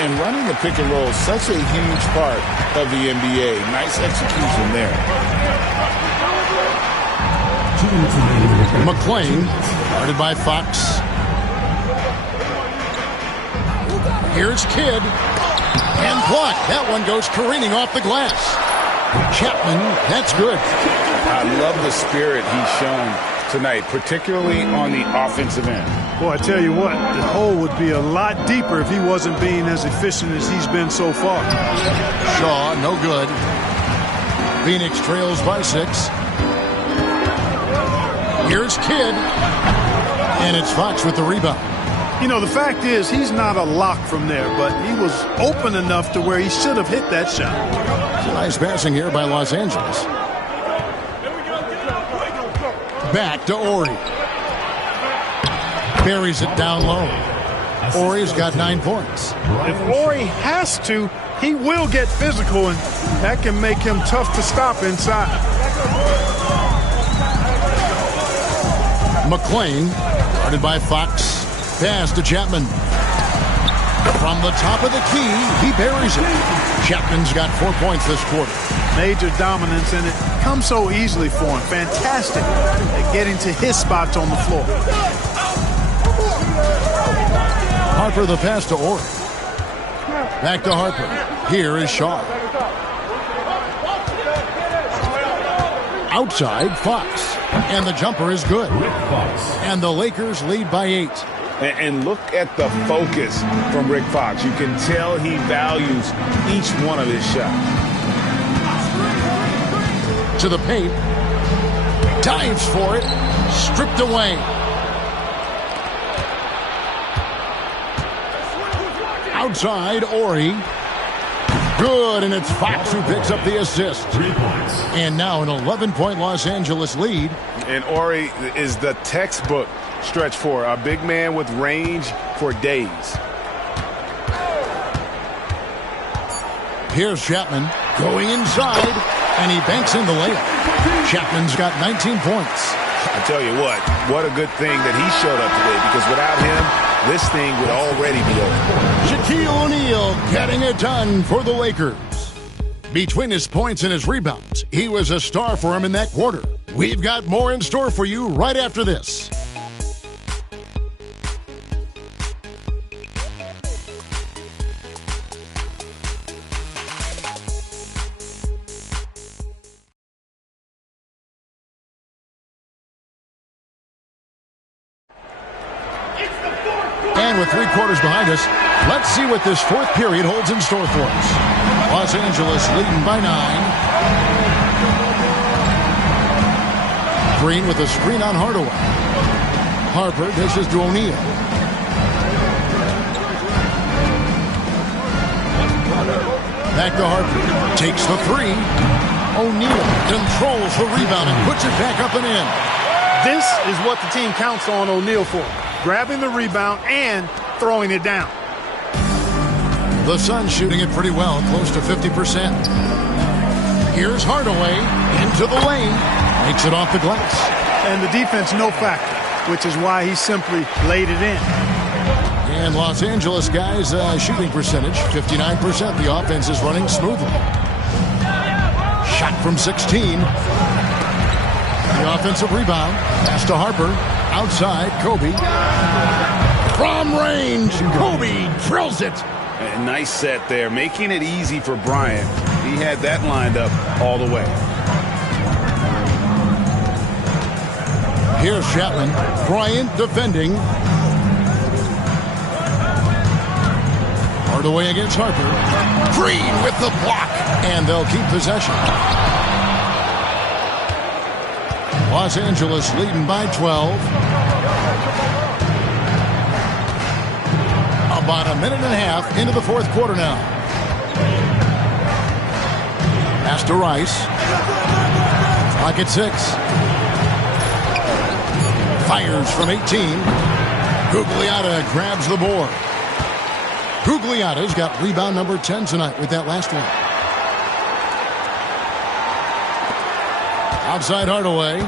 And running the pick and roll is such a huge part of the NBA. Nice execution there. McClain, guarded by Fox. Here's Kidd. And blocked. That one goes careening off the glass. Chapman, that's good. I love the spirit he's shown tonight, particularly on the offensive end. Boy, I tell you what, the hole would be a lot deeper if he wasn't being as efficient as he's been so far. Shaw, no good. Phoenix trails by 6. Here's Kidd. And it's Fox with the rebound. You know, the fact is, he's not a lock from there, but he was open enough to where he should have hit that shot. Nice passing here by Los Angeles. Back to Ori. Buries it down low. Ori's got 9 points. If Ori has to, he will get physical, and that can make him tough to stop inside. McClain, guarded by Fox. Pass to Chapman. From the top of the key, he buries it. Chapman's got 4 points this quarter. Major dominance, and it comes so easily for him. Fantastic at getting to his spots on the floor. Harper the pass to Ori. Back to Harper. Here is Shaw. Outside, Fox. And the jumper is good. And the Lakers lead by 8. And look at the focus from Rick Fox. You can tell he values each one of his shots. To the paint. Dives for it. Stripped away. Outside, Ori. Good, and it's Fox who picks up the assist. 3 points. And now an 11-point Los Angeles lead. And Ori is the textbook stretch four, a big man with range for days. Here's Chapman going inside, and he banks in the layup. Chapman's got 19 points. I tell you what a good thing that he showed up today, because without him, this thing would already be over. Shaquille O'Neal getting it done for the Lakers. Between his points and his rebounds, he was a star for him in that quarter. We've got more in store for you right after this. And with 3 quarters behind us, let's see what this fourth period holds in store for us. Los Angeles leading by 9. Green with a screen on Hardaway. Harper dishes to O'Neal. Back to Harper. Takes the 3. O'Neal controls the rebound and puts it back up and in. This is what the team counts on O'Neal for. Grabbing the rebound and throwing it down. The Suns shooting it pretty well, close to 50%. Here's Hardaway into the lane. Makes it off the glass. And the defense no factor, which is why he simply laid it in. And Los Angeles guys' shooting percentage, 59%. The offense is running smoothly. Shot from 16. The offensive rebound. Pass to Harper. Outside, Kobe. From range, Kobe drills it. A nice set there, making it easy for Bryant. He had that lined up all the way. Here's Chapman. Bryant defending. Hardaway against Harper. Green with the block. And they'll keep possession. Los Angeles leading by 12. About a minute and a half into the fourth quarter now. Pass to Rice. Clock at 6. Fires from 18. Gugliotta grabs the board. Gugliotta's got rebound number 10 tonight with that last one. Outside Hardaway.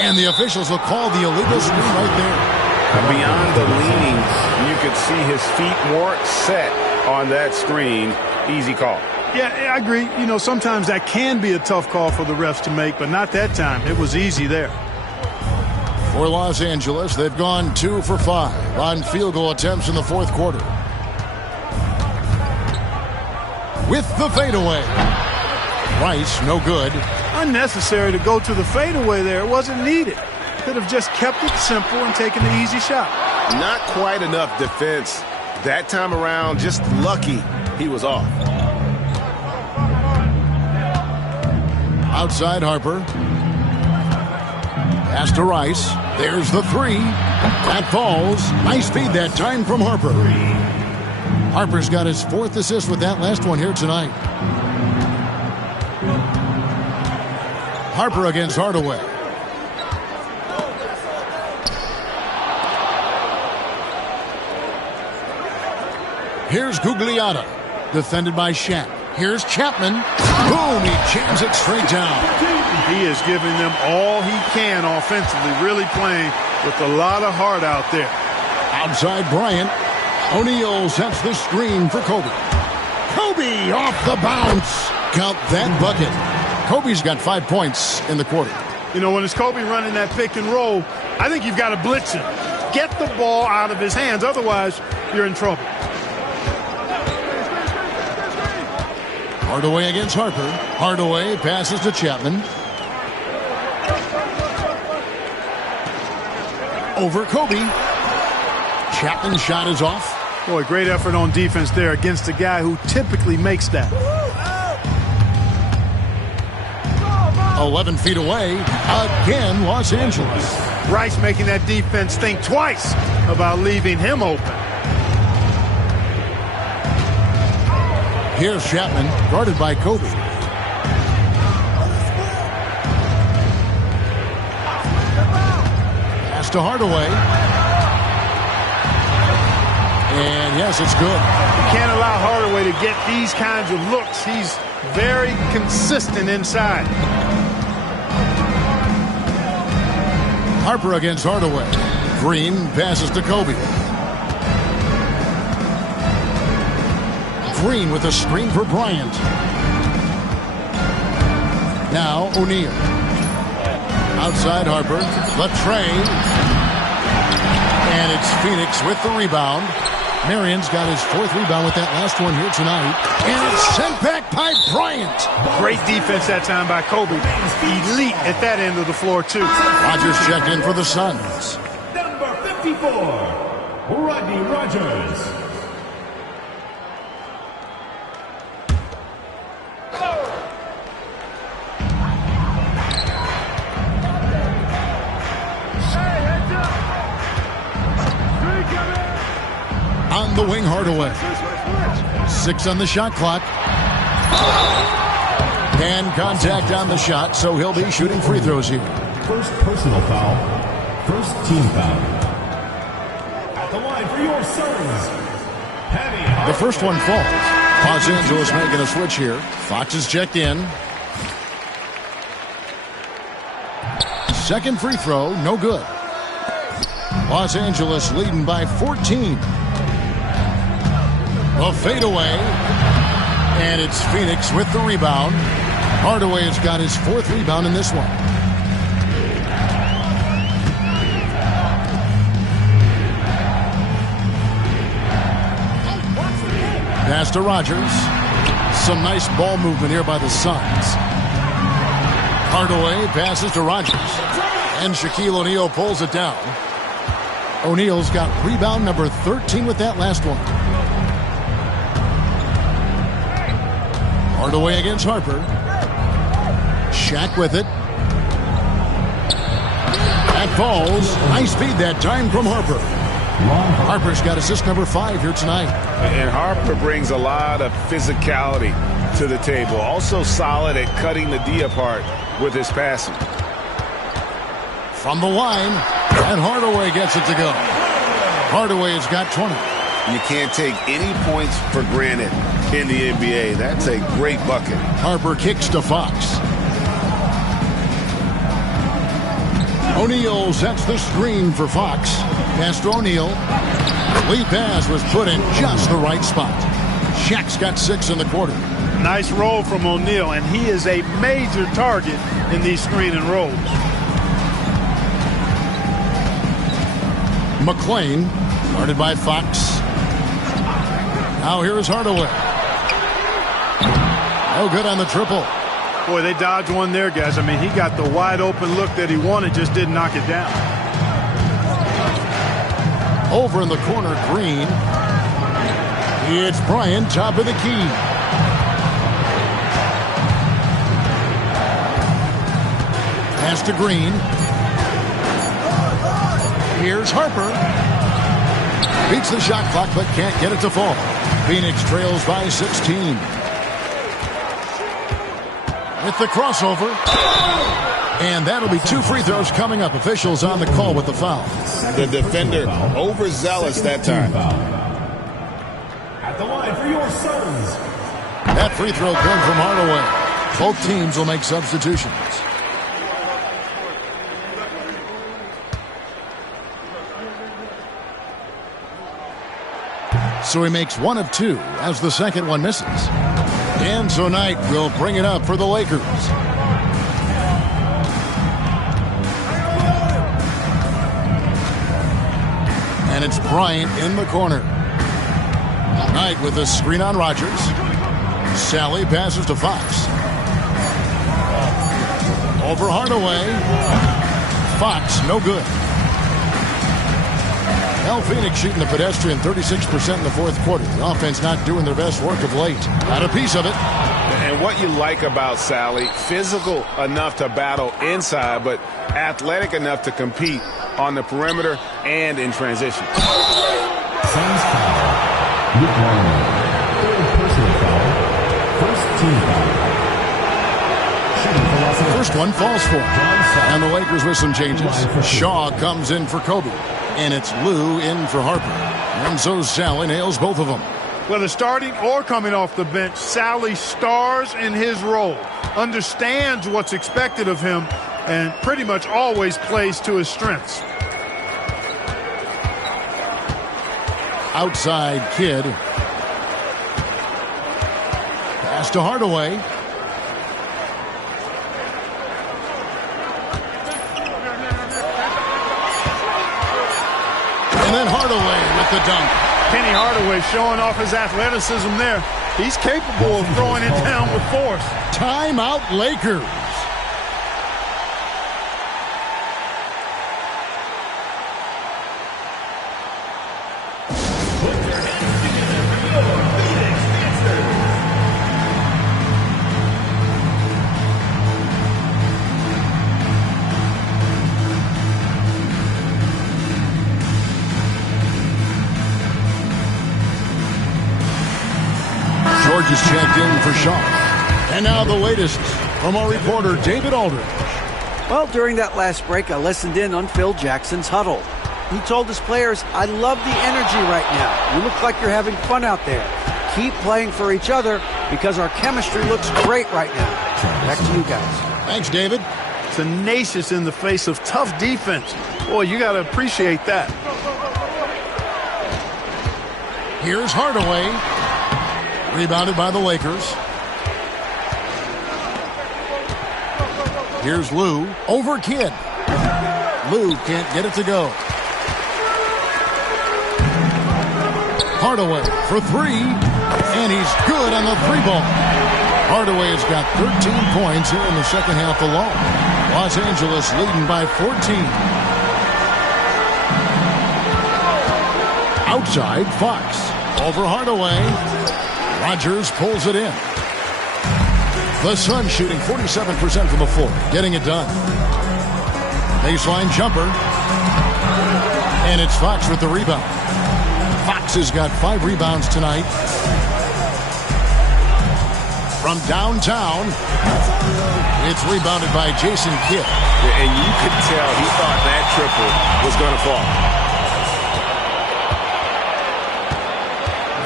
And the officials will call the illegal screen right there. Beyond the leanings, you could see his feet weren't set on that screen. Easy call. Yeah, I agree. You know, sometimes that can be a tough call for the refs to make, but not that time. It was easy there. For Los Angeles, they've gone 2 for 5 on field goal attempts in the fourth quarter. With the fadeaway. Rice, no good. Unnecessary to go to the fadeaway there. It wasn't needed. Could have just kept it simple and taken the easy shot. Not quite enough defense. That time around, just lucky he was off. Outside Harper. Pass to Rice. There's the 3. That falls. Nice feed that time from Harper. Harper's got his 4th assist with that last one here tonight. Harper against Hardaway. Here's Gugliotta. Defended by Shaq. Here's Chapman. Boom! He jams it straight down. He is giving them all he can offensively. Really playing with a lot of heart out there. Outside Bryant. O'Neal sets the screen for Kobe. Kobe off the bounce. Count that bucket. Kobe's got 5 points in the quarter. You know, when it's Kobe running that pick and roll, I think you've got to blitz him. Get the ball out of his hands. Otherwise, you're in trouble. Hardaway against Harper. Hardaway passes to Chapman. Over Kobe. Chapman's shot is off. Boy, great effort on defense there against a guy who typically makes that. 11 feet away. Again, Los Angeles. Rice making that defense think twice about leaving him open. Here's Chapman, guarded by Kobe. Pass to Hardaway. And yes, it's good. You can't allow Hardaway to get these kinds of looks. He's very consistent inside. Harper against Hardaway. Green passes to Kobe. Green with a screen for Bryant. Now O'Neal. Outside Harper. Latrey. And it's Phoenix with the rebound. Marion's got his 4th rebound with that last one here tonight. And it's sent back by Bryant. Great defense that time by Kobe. Elite at that end of the floor, too. Rodgers checked in for the Suns. Number 54, Rodney Rogers. On the wing, Hardaway. 6 on the shot clock. And contact on the shot, so he'll be shooting free throws here. First personal foul. First team foul. At the line for your Suns. The first one falls. Los Angeles making a switch here. Fox is checked in. Second free throw, no good. Los Angeles leading by 14. A fadeaway. And it's Phoenix with the rebound. Hardaway has got his 4th rebound in this one. Pass to Rogers. Some nice ball movement here by the Suns. Hardaway passes to Rogers. And Shaquille O'Neal pulls it down. O'Neal's got rebound number 13 with that last one. Hardaway against Harper. Shaq with it. That falls. Nice feed that time from Harper. Harper's got assist number 5 here tonight. And Harper brings a lot of physicality to the table. Also solid at cutting the D apart with his passing. From the line, and Hardaway gets it to go. Hardaway has got 20. You can't take any points for granted in the NBA. That's a great bucket. Harper kicks to Fox. O'Neal sets the screen for Fox. Pass to O'Neal. Lead pass was put in just the right spot. Shaq's got 6 in the quarter. Nice roll from O'Neal, and he is a major target in these screen and rolls. McClain, guarded by Fox. Now here is Hardaway. No good on the triple. Boy, they dodged one there, guys. I mean, he got the wide open look that he wanted, just didn't knock it down. Over in the corner, Green. It's Bryant, top of the key. Pass to Green. Here's Harper. Beats the shot clock, but can't get it to fall. Phoenix trails by 16. With the crossover. And that'll be 2 free throws coming up. Officials on the call with the foul. The defender overzealous that time. At the line for your Suns. That free throw good from Hardaway. Both teams will make substitutions. So he makes 1 of 2 as the second one misses. And so Knight will bring it up for the Lakers. And it's Bryant in the corner. Knight with a screen on Rogers. Sally passes to Fox. Over Hardaway. Fox, no good. Now Phoenix shooting the pedestrian 36% in the 4th quarter. The offense not doing their best work of late. Got a piece of it. And what you like about Sally, physical enough to battle inside, but athletic enough to compete on the perimeter and in transition. Suns foul. Luke Longley. 3rd personal foul. 1st team foul. Shooting for Los Angeles. First one falls for him. And the Lakers with some changes. Shaw comes in for Kobe. And it's Lou in for Harper. And so Sally nails both of them. Whether starting or coming off the bench, Sally stars in his role, understands what's expected of him, and pretty much always plays to his strengths. Outside Kid. Pass to Hardaway. And then Hardaway with the dunk. Penny Hardaway showing off his athleticism there. He's capable of throwing it down with force. Timeout Lakers. George is checked in for Shaw. And now the latest from our reporter, David Aldridge. Well, during that last break, I listened in on Phil Jackson's huddle. He told his players, I love the energy right now. You look like you're having fun out there. Keep playing for each other because our chemistry looks great right now. Back to you guys. Thanks, David. Tenacious in the face of tough defense. Boy, you got to appreciate that. Here's Hardaway. Rebounded by the Lakers. Here's Lou over Kidd. Lou can't get it to go. Hardaway for three, and he's good on the three ball. Hardaway has got 13 points here in the second half alone. Los Angeles leading by 14. Outside, Fox over Hardaway. Rodgers pulls it in. The Suns shooting 47% from the floor, getting it done. Baseline jumper. And it's Fox with the rebound. Fox has got 5 rebounds tonight. From downtown, it's rebounded by Jason Kidd. And you could tell he thought that triple was going to fall.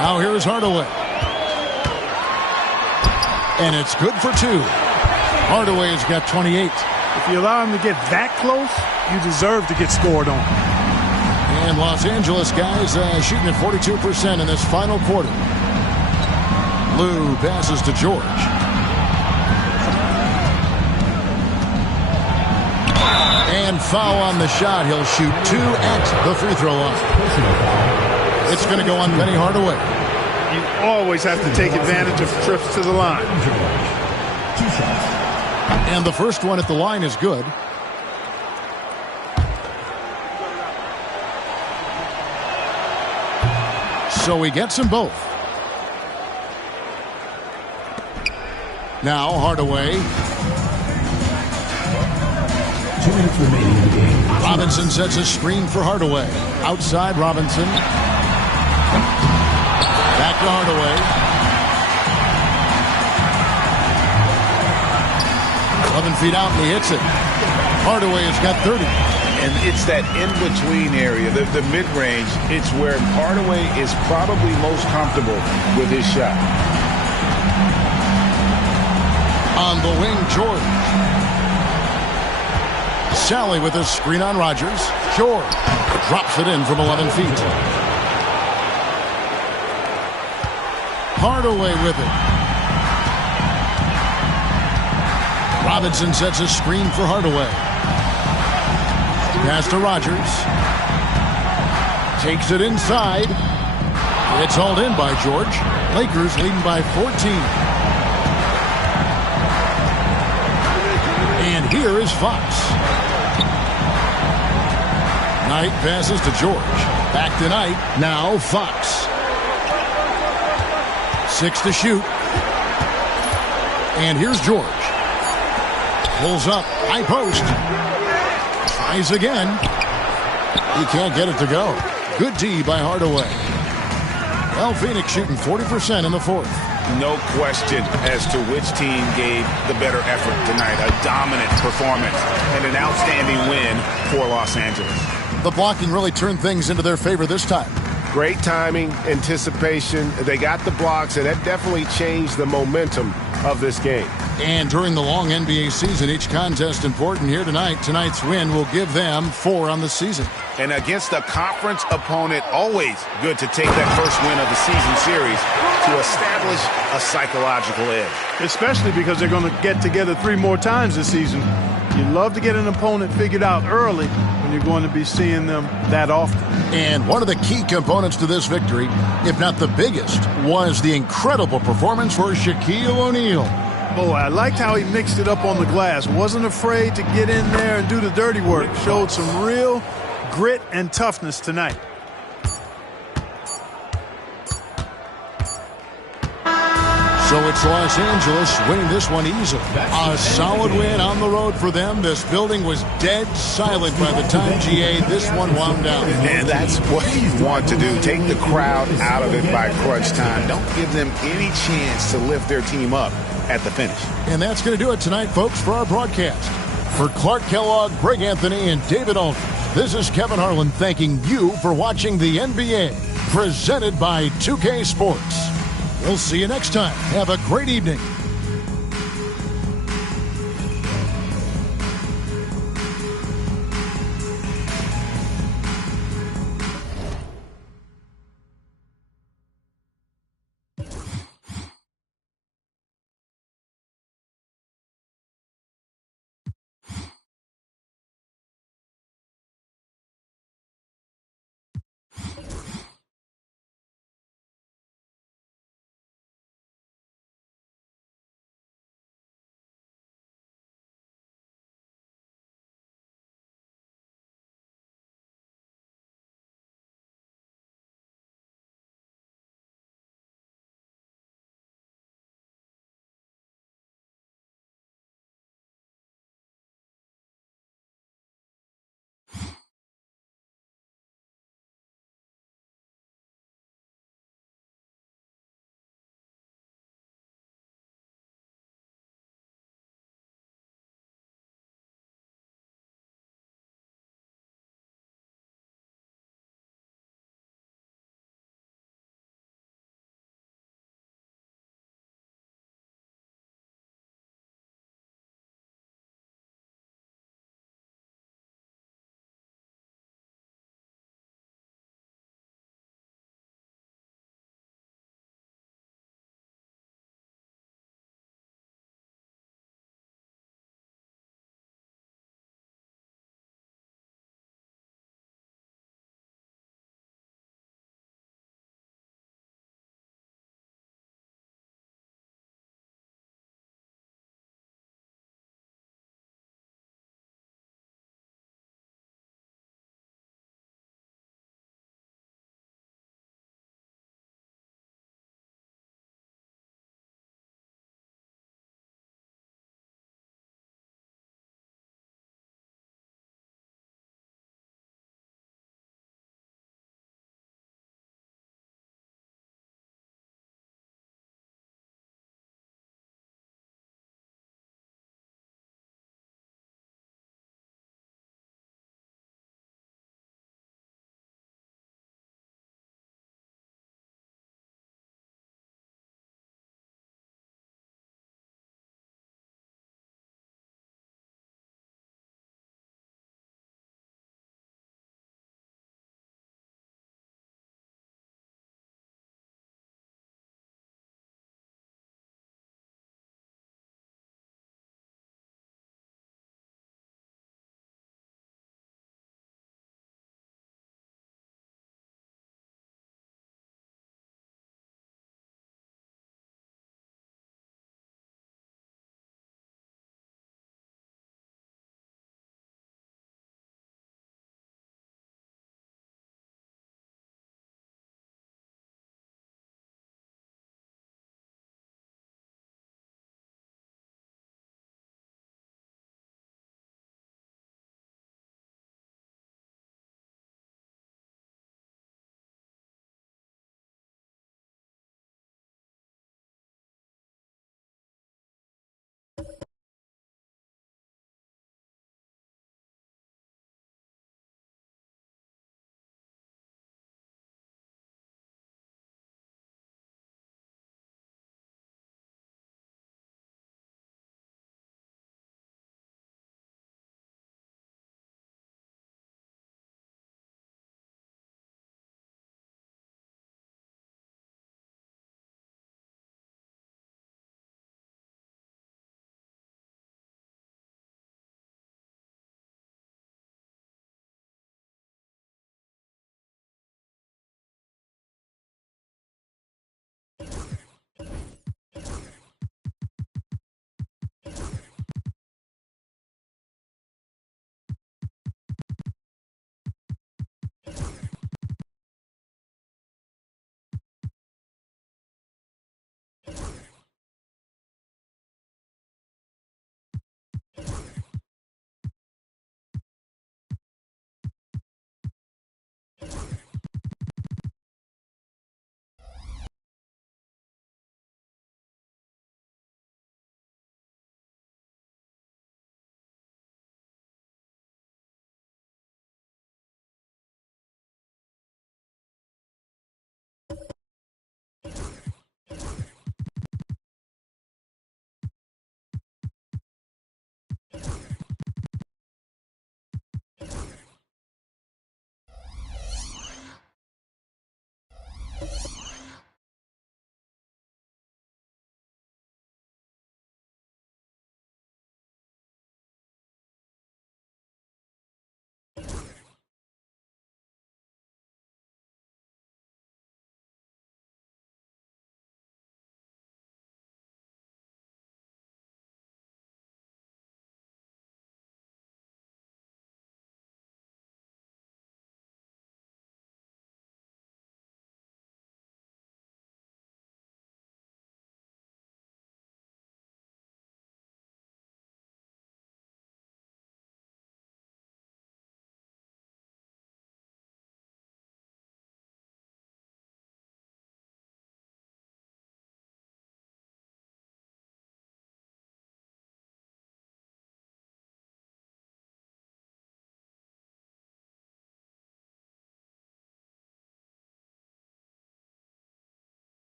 Now here's Hardaway. And it's good for 2. Hardaway's got 28. If you allow him to get that close, you deserve to get scored on. And Los Angeles guys shooting at 42% in this final quarter. Lou passes to George. And foul on the shot. He'll shoot 2 at the free throw line. It's going to go on Penny Hardaway. You always have to take advantage of trips to the line. And the first one at the line is good. So he gets them both. Now Hardaway. 2 minutes remaining in the game. Robinson sets a screen for Hardaway. Outside Robinson. Back to Hardaway. 11 feet out and he hits it. Hardaway has got 30. And it's that in-between area, the mid-range. It's where Hardaway is probably most comfortable with his shot. On the wing, George. Sally with a screen on Rodgers. George drops it in from 11 feet. Hardaway with it. Robinson sets a screen for Hardaway. Pass to Rodgers. Takes it inside. It's hauled in by George. Lakers leading by 14. And here is Fox. Knight passes to George. Back to Knight. Now Fox. 6 to shoot. And here's George. Pulls up. High post. Tries again. He can't get it to go. Good D by Hardaway. Well, Phoenix shooting 40% in the fourth. No question as to which team gave the better effort tonight. A dominant performance and an outstanding win for Los Angeles. The blocking really turned things into their favor this time. Great timing, anticipation. They got the blocks, and that definitely changed the momentum of this game. And during the long NBA season, each contest important here tonight. Tonight's win will give them 4 on the season. And against a conference opponent, always good to take that first win of the season series to establish a psychological edge. Especially because they're going to get together 3 more times this season. You love to get an opponent figured out early when you're going to be seeing them that often. And one of the key components to this victory, if not the biggest, was the incredible performance for Shaquille O'Neal. Boy, I liked how he mixed it up on the glass. Wasn't afraid to get in there and do the dirty work. Showed some real grit and toughness tonight. So it's Los Angeles winning this one easily. A solid win on the road for them. This building was dead silent by the time, GA, this one wound down. And that's what you want to do. Take the crowd out of it by crunch time. Don't give them any chance to lift their team up at the finish. And that's going to do it tonight, folks, for our broadcast. For Clark Kellogg, Greg Anthony, and David Aldridge, this is Kevin Harlan thanking you for watching the NBA, presented by 2K Sports. We'll see you next time. Have a great evening.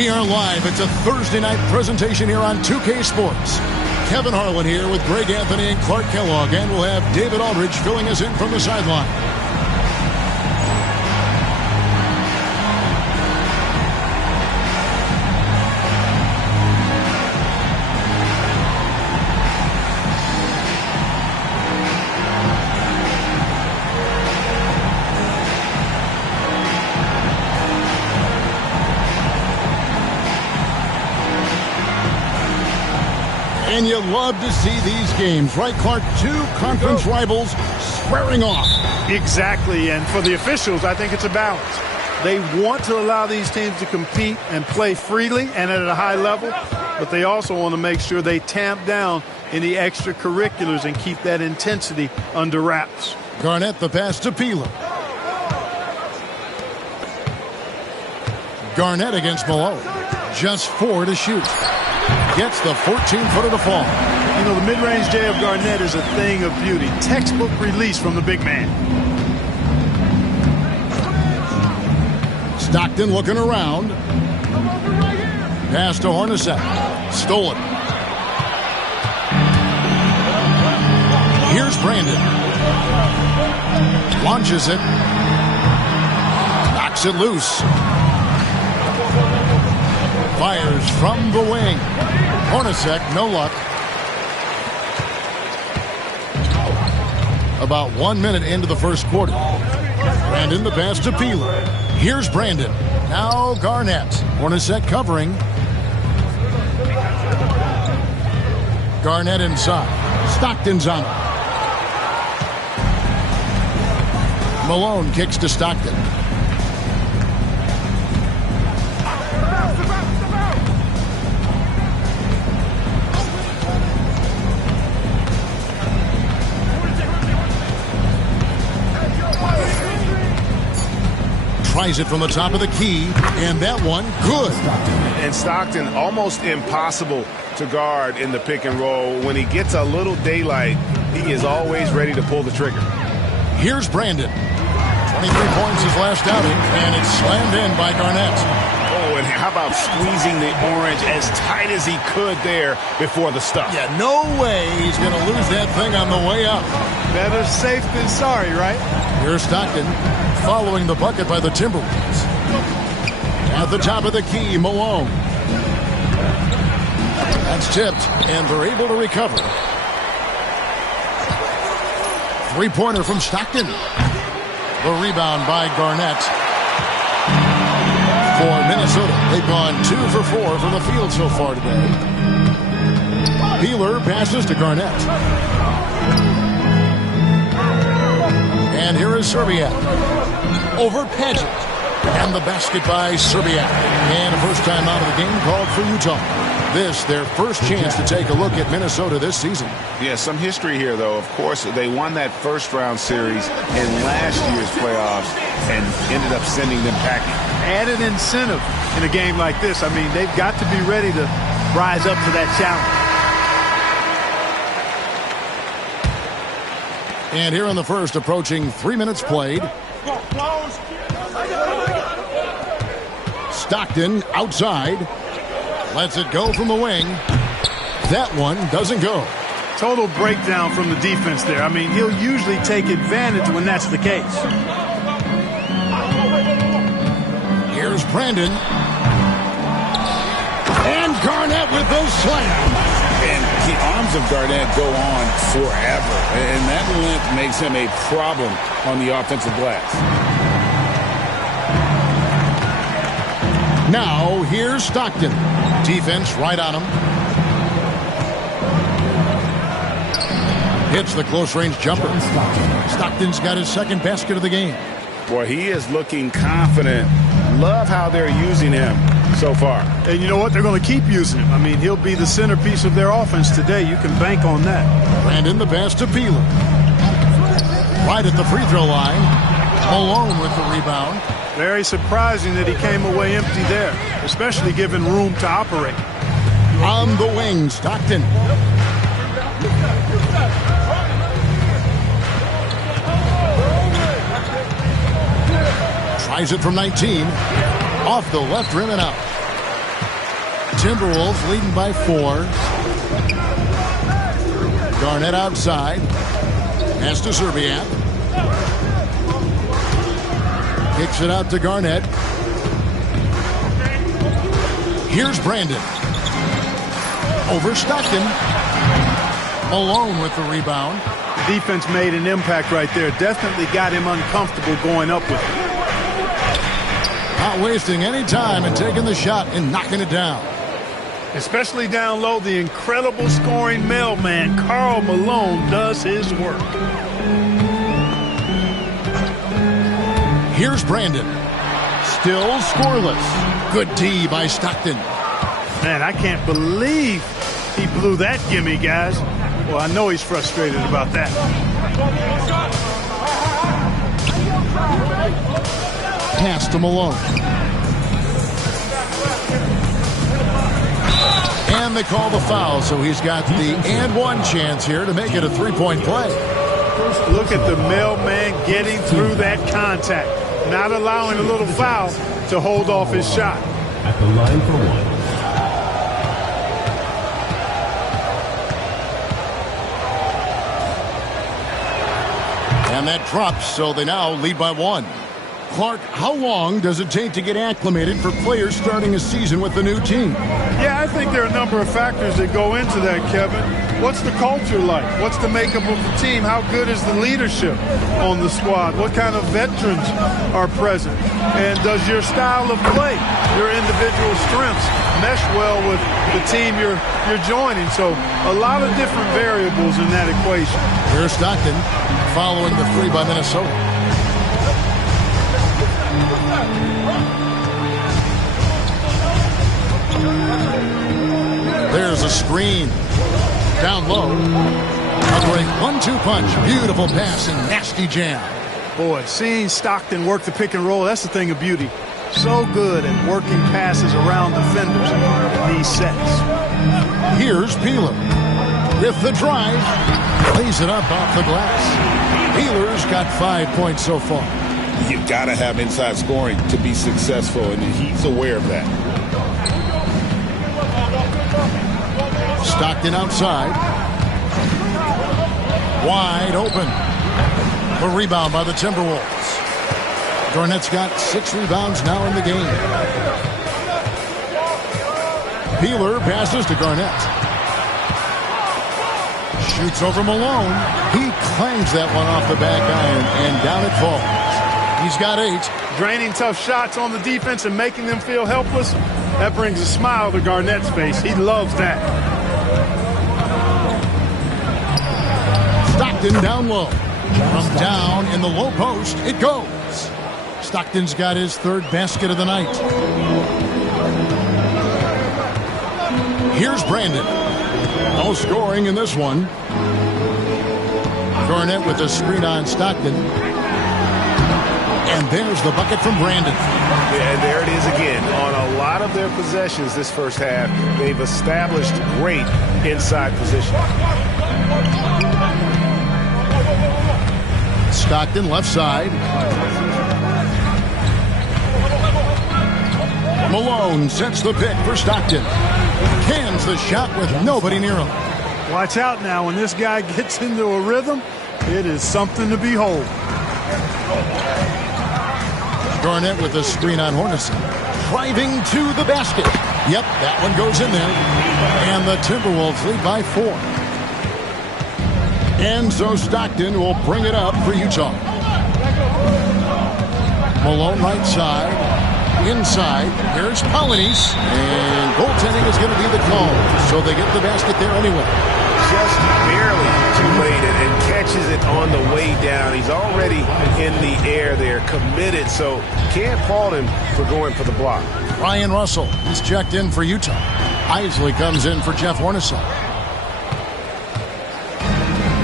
We are live. It's a Thursday night presentation here on 2K Sports. Kevin Harlan here with Greg Anthony and Clark Kellogg, and we'll have David Aldridge filling us in from the sideline. And you love to see these games, right, Clark? Two conference rivals squaring off. Exactly, and for the officials, I think it's a balance. They want to allow these teams to compete and play freely and at a high level, but they also want to make sure they tamp down any extracurriculars and keep that intensity under wraps. Garnett the pass to Peeler. Garnett against Malone. Just 4 to shoot. Gets the 14-footer to fall. You know, the mid-range J of Garnett is a thing of beauty. Textbook release from the big man. Stockton looking around. Pass to Hornacek. Stolen. Here's Brandon. Launches it. Knocks it loose. Fires from the wing. Hornacek, no luck. About 1 minute into the first quarter. Brandon the pass to Peeler. Here's Brandon. Now Garnett. Hornacek covering. Garnett inside. Stockton's on it. Malone kicks to Stockton. Tries it from the top of the key, and that one, good. And Stockton almost impossible to guard in the pick and roll. When he gets a little daylight, he is always ready to pull the trigger. Here's Brandon. 23 points his last outing, and it's slammed in by Garnett. Oh, and how about squeezing the orange as tight as he could there before the stuff? Yeah, no way he's going to lose that thing on the way up. Better safe than sorry, right? Here's Stockton following the bucket by the Timberwolves. At the top of the key, Malone. That's tipped, and they're able to recover. Three-pointer from Stockton. The rebound by Garnett. For Minnesota, they've gone 2 for 4 from the field so far today. Peeler passes to Garnett. And here is Serbiak. Over Padgett. And the basket by Serbiak. And a first time out of the game called for Utah. This, their first chance to take a look at Minnesota this season. Yeah, some history here, though. Of course, they won that first-round series in last year's playoffs and ended up sending them packing. Added incentive in a game like this. I mean, they've got to be ready to rise up to that challenge. And here in the first, approaching 3 minutes played. Stockton outside. Lets it go from the wing. That one doesn't go. Total breakdown from the defense there. I mean, he'll usually take advantage when that's the case. Here's Brandon. And Garnett with the slam. And the arms of Garnett go on forever. And that length makes him a problem on the offensive glass. Now, here's Stockton. Defense right on him. Hits the close-range jumper. Stockton's got his second basket of the game. Boy, he is looking confident. Love how they're using him so far. And you know what? They're going to keep using him. I mean, he'll be the centerpiece of their offense today. You can bank on that. Brandon the pass to Peeler. Right at the free throw line. Malone with the rebound. Very surprising that he came away empty there, especially given room to operate. On the wing, Stockton. Tries it from 19. Off the left rim and out. Timberwolves leading by 4. Garnett outside. Pass to Serbiak. Kicks it out to Garnett. Here's Brandon. Over Stockton. Malone with the rebound. The defense made an impact right there. Definitely got him uncomfortable going up with it. Not wasting any time and taking the shot and knocking it down. Especially down low, the incredible scoring mailman, Karl Malone, does his work. Here's Brandon. Still scoreless. Good D by Stockton. Man, I can't believe he blew that gimme, guys. Well, I know he's frustrated about that. Pass to Malone. And they call the foul, so he's got the and one chance here to make it a 3-point play. Look at the mailman getting through that contact, not allowing a little foul to hold off his shot. At the line for one. And that drops, so they now lead by 1. Clark, how long does it take to get acclimated for players starting a season with the new team? Yeah, I think there are a number of factors that go into that, Kevin. What's the culture like? What's the makeup of the team? How good is the leadership on the squad? What kind of veterans are present? And does your style of play, your individual strengths, mesh well with the team you're joining? So a lot of different variables in that equation. Here's Stockton following the 3 by Minnesota. There's a screen. Down low. A great 1-2 punch. Beautiful pass and nasty jam. Boy, seeing Stockton work the pick and roll, that's the thing of beauty. So good at working passes around defenders in these sets. Here's Peeler with the drive. Lays it up off the glass. Peeler's got 5 points so far. You've got to have inside scoring to be successful, and he's aware of that. Stockton outside. Wide open. The rebound by the Timberwolves. Garnett's got 6 rebounds now in the game. Peeler passes to Garnett. Shoots over Malone. He clangs that one off the back iron, and down it falls. He's got 8. Draining tough shots on the defense and making them feel helpless. That brings a smile to Garnett's face. He loves that. Stockton down low. From down in the low post, it goes. Stockton's got his 3rd basket of the night. Here's Brandon. No scoring in this one. Garnett with a screen on Stockton. And there's the bucket from Brandon. Yeah, and there it is again. On a lot of their possessions this first half, they've established great inside position. Stockton left side. Malone sets the pick for Stockton. Cans the shot with nobody near him. Watch out now. When this guy gets into a rhythm, it is something to behold. Garnett with a screen on Hornacek. Driving to the basket. Yep, that one goes in there. And the Timberwolves lead by 4. And so Stockton will bring it up for Utah. Malone right side. Inside. Here's Polynice. And goaltending is going to be the call. So they get the basket there anyway. Just barely too late and catches it on the way down. He's already in the air there, committed, so can't fault him for going for the block. Ryan Russell, he's checked in for Utah. Isley comes in for Jeff Hornacek.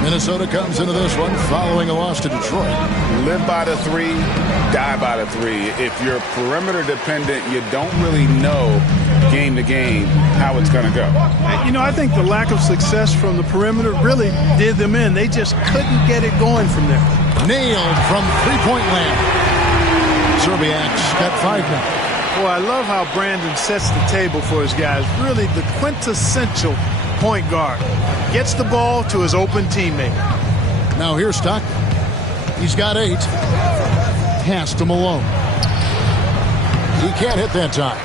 Minnesota comes into this one following a loss to Detroit. Live by the 3, die by the 3. If you're perimeter dependent, you don't really know game to game how it's going to go. You know, I think the lack of success from the perimeter really did them in. They just couldn't get it going from there. Nailed from 3-point land. Serbiak's got 5 now. Boy, I love how Brandon sets the table for his guys. Really the quintessential point guard. Gets the ball to his open teammate. Now here's Stockton. He's got 8. Pass to Malone. He can't hit that time.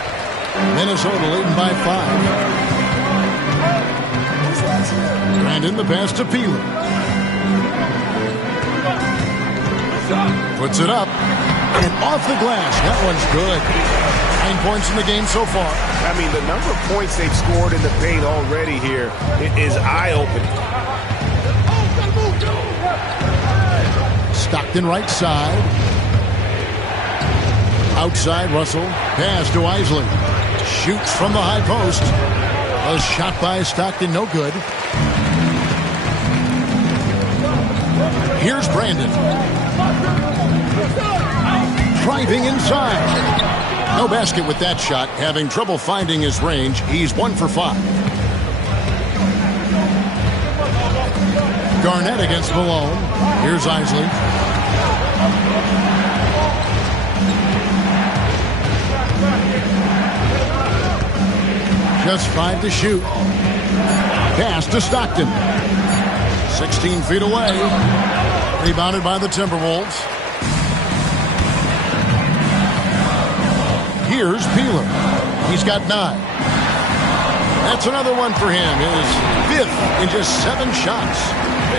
Minnesota leading by 5. Brandon the pass to Peeler. Puts it up. And off the glass. That one's good. 9 points in the game so far. I mean, the number of points they've scored in the paint already here is eye-opening. Stockton right side. Outside Russell. Pass to Isley. Shoots from the high post. A shot by Stockton, no good. Here's Brandon. Driving inside. No basket with that shot. Having trouble finding his range. He's 1 for 5. Garnett against Malone. Here's Isley. Just 5 to shoot. Pass to Stockton. 16 feet away. Rebounded by the Timberwolves. Here's Peeler. He's got 9. That's another one for him. His 5th in just 7 shots.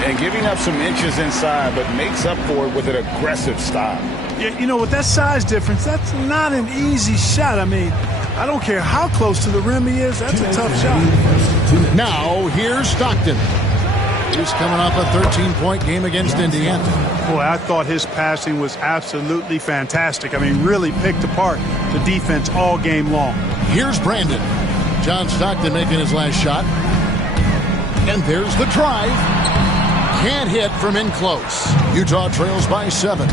And giving up some inches inside, but makes up for it with an aggressive style. Yeah, you know, with that size difference, that's not an easy shot. I mean, I don't care how close to the rim he is. That's a tough shot. Now, here's Stockton. He's coming off a 13-point game against Indiana. Boy, I thought his passing was absolutely fantastic. I mean, really picked apart the defense all game long. Here's Brandon. John Stockton making his last shot. And there's the drive. Can't hit from in close. Utah trails by 7.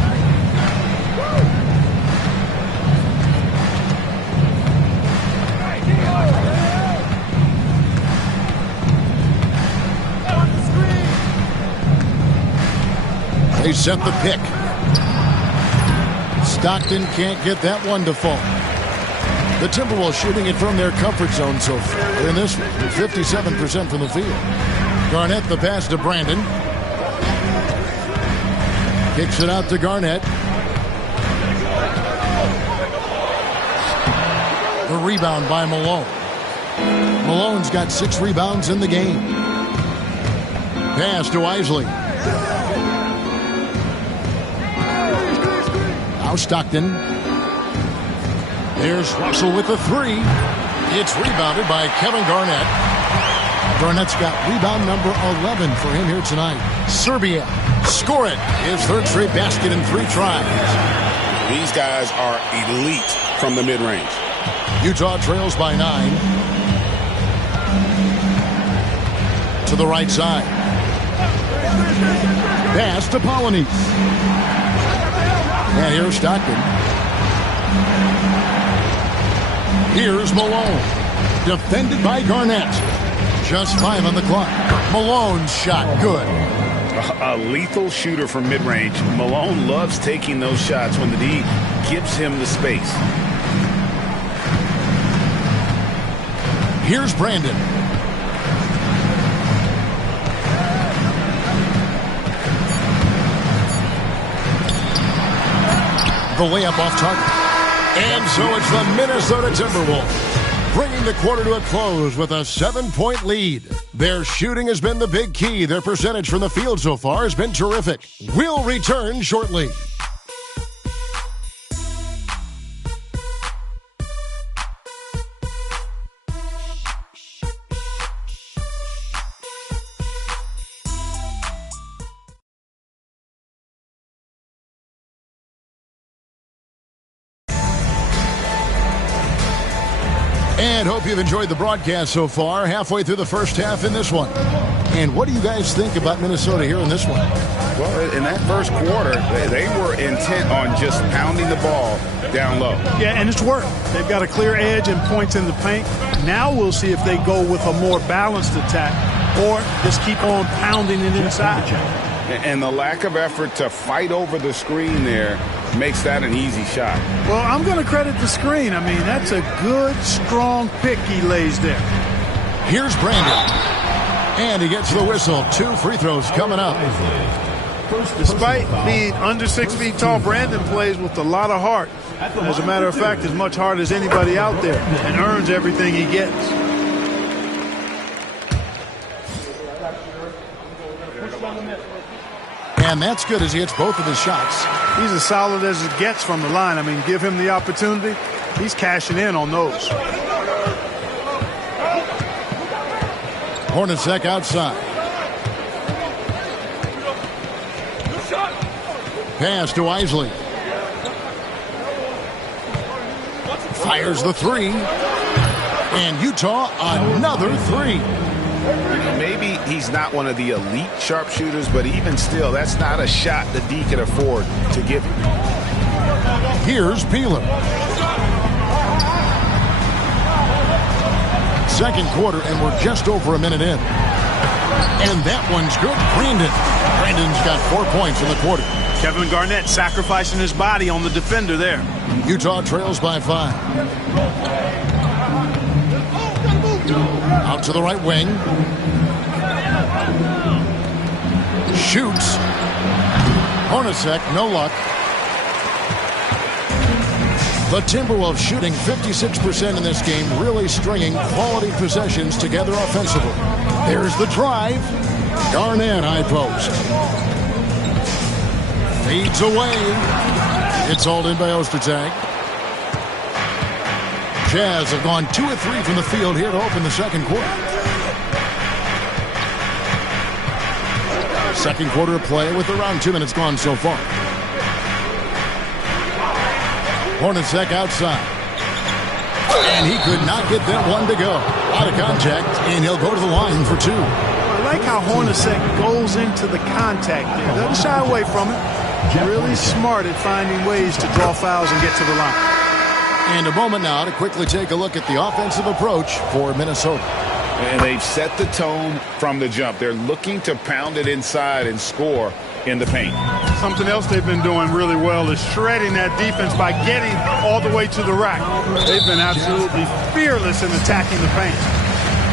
They set the pick. Stockton can't get that one to fall. The Timberwolves shooting it from their comfort zone so far in this one, 57% from the field. Garnett the pass to Brandon. Kicks it out to Garnett. The rebound by Malone. Malone's got 6 rebounds in the game. Pass to Isley. Now Stockton. There's Russell with the 3. It's rebounded by Kevin Garnett. Garnett's got rebound number 11 for him here tonight. Serbia score it. His 3rd straight basket in 3 tries. These guys are elite from the mid-range. Utah trails by 9. To the right side. Pass to Polynice. And here's Stockton. Here's Malone. Defended by Garnett. Just 5 on the clock. Malone's shot good. A lethal shooter from mid-range. Malone loves taking those shots when the D gives him the space. Here's Brandon. The layup off target. And so it's the Minnesota Timberwolves bringing the quarter to a close with a 7-point lead. Their shooting has been the big key. Their percentage from the field so far has been terrific. We'll return shortly. And hope you've enjoyed the broadcast so far. Halfway through the first half in this one. And what do you guys think about Minnesota here in this one? Well, in that first quarter, they were intent on just pounding the ball down low. Yeah, and it's worked. They've got a clear edge and points in the paint. Now we'll see if they go with a more balanced attack or just keep on pounding it inside. And the lack of effort to fight over the screen there makes that an easy shot. Well, I'm going to credit the screen. I mean, that's a good, strong pick he lays there. Here's Brandon. And he gets the whistle. 2 free throws coming up. Despite being under 6 feet tall, Brandon plays with a lot of heart. As a matter of fact, as much heart as anybody out there, and earns everything he gets. And that's good as he hits both of his shots. He's as solid as it gets from the line. I mean, give him the opportunity, he's cashing in on those. Hornacek outside. Pass to Isley. Fires the 3. And Utah another 3. Maybe he's not one of the elite sharpshooters, but even still, that's not a shot that D can afford to give him. Here's Peeler. Second quarter, and we're just over a minute in. And that one's good. Brandon's got 4 points in the quarter. Kevin Garnett sacrificing his body on the defender there. Utah trails by 5. Out to the right wing. Shoots. Hornacek, no luck. The Timberwolves shooting 56% in this game, really stringing quality possessions together offensively. There's the drive. Garnett, high post. Fades away. It's hauled in by Ostertag. Jazz have gone 2 of 3 from the field here to open the second quarter. Second quarter of play with around 2 minutes gone so far. Hornacek outside. And he could not get that one to go. Out of contact, and he'll go to the line for 2. I like how Hornacek goes into the contact there. Doesn't shy away from it. Really smart at finding ways to draw fouls and get to the line. And a moment now to quickly take a look at the offensive approach for Minnesota. And they've set the tone from the jump. They're looking to pound it inside and score in the paint. Something else they've been doing really well is shredding that defense by getting all the way to the rack. They've been absolutely fearless in attacking the paint.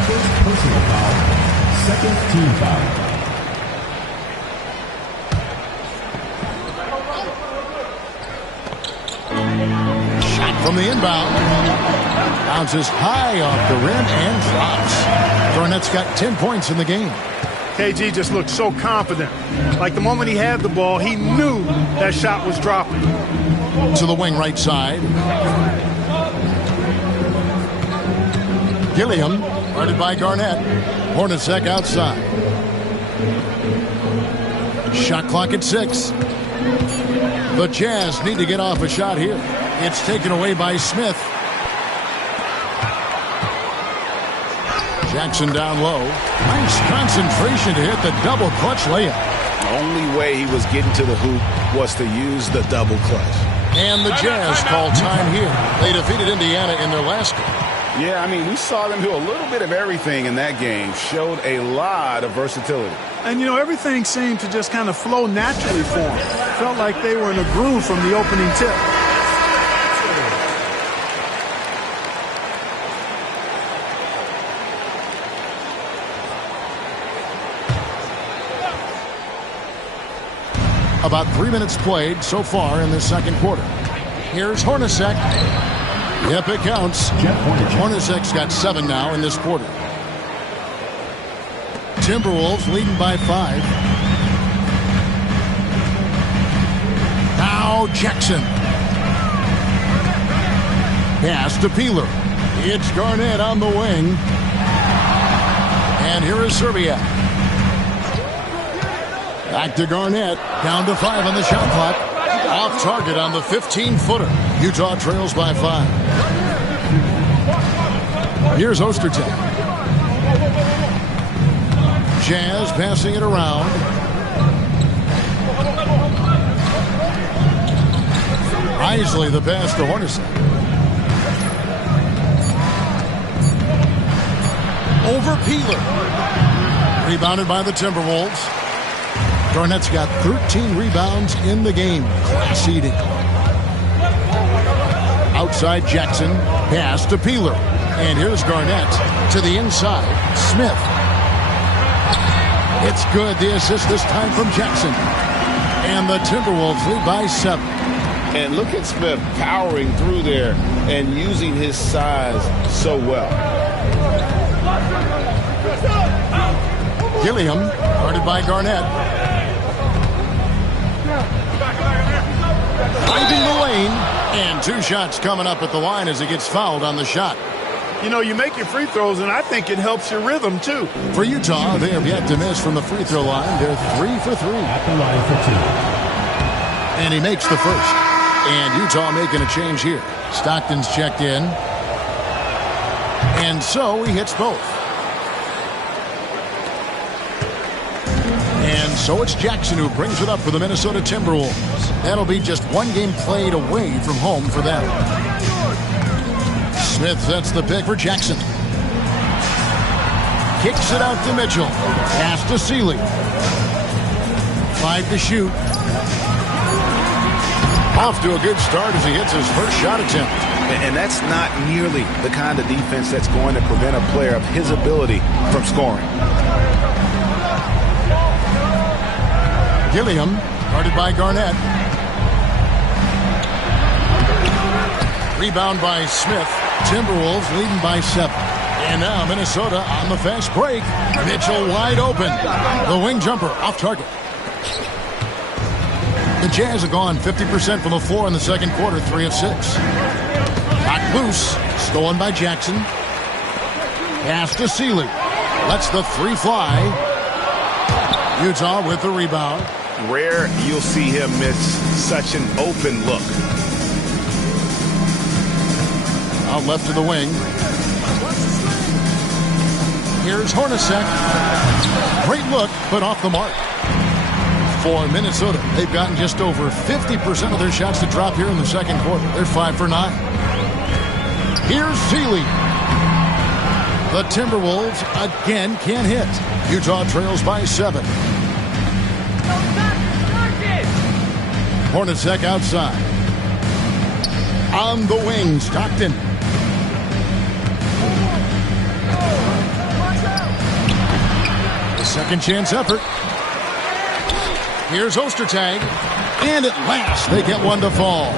First personal foul. Second team foul. From the inbound. Bounces high off the rim and drops. Garnett's got 10 points in the game. KG just looked so confident. Like the moment he had the ball, he knew that shot was dropping. To the wing right side. Gilliam, guarded by Garnett. Hornacek outside. Shot clock at 6. The Jazz need to get off a shot here. It's taken away by Smith. Jackson down low. Nice concentration to hit the double clutch layup. The only way he was getting to the hoop was to use the double clutch. And the Jazz call time here. They defeated Indiana in their last game. Yeah, I mean, we saw them do a little bit of everything in that game. Showed a lot of versatility. And, you know, everything seemed to just kind of flow naturally for them. Felt like they were in a groove from the opening tip. About 3 minutes played so far in this second quarter. Here's Hornacek. Yep, it counts. Hornacek's got 7 now in this quarter. Timberwolves leading by 5. Now Jackson. Pass to Peeler. It's Garnett on the wing. And here is Serbia. Back to Garnett. Down to 5 on the shot clock. Off target on the 15-footer. Utah trails by 5. Here's Ostertag. Jazz passing it around. Isley the pass to Hornacek. Over Peeler. Rebounded by the Timberwolves. Garnett's got 13 rebounds in the game. Class eating. Outside Jackson. Pass to Peeler. And here's Garnett to the inside. Smith. It's good. The assist this time from Jackson. And the Timberwolves lead by 7. And look at Smith powering through there and using his size so well. Gilliam, guarded by Garnett. Finding the lane. And 2 shots coming up at the line as he gets fouled on the shot. You know, you make your free throws, and I think it helps your rhythm, too. For Utah, they have yet to miss from the free throw line. They're 3 for 3. At the line for 2. And he makes the first. And Utah making a change here. Stockton's checked in. And so he hits both. And so it's Jackson who brings it up for the Minnesota Timberwolves. That'll be just 1 game played away from home for them. Smith sets the pick for Jackson. Kicks it out to Mitchell. Pass to Seeley. 5 to shoot. Off to a good start as he hits his first shot attempt. And that's not nearly the kind of defense that's going to prevent a player of his ability from scoring. Gilliam, guarded by Garnett. Rebound by Smith. Timberwolves leading by 7. And now Minnesota on the fast break. Mitchell wide open. The wing jumper off target. The Jazz have gone 50% from the floor in the second quarter, 3 of 6. Knocked loose. Stolen by Jackson. Pass to Seeley. Lets the 3 fly. Utah with the rebound. Rare you'll see him miss such an open look. Out left to the wing. Here's Hornacek. Great look, but off the mark. For Minnesota, they've gotten just over 50% of their shots to drop here in the second quarter. They're 5 for 9. Here's Seeley. The Timberwolves again can't hit. Utah trails by 7. Hornacek outside. On the wing, Stockton. The second chance effort. Here's Ostertag. And at last, they get one to fall.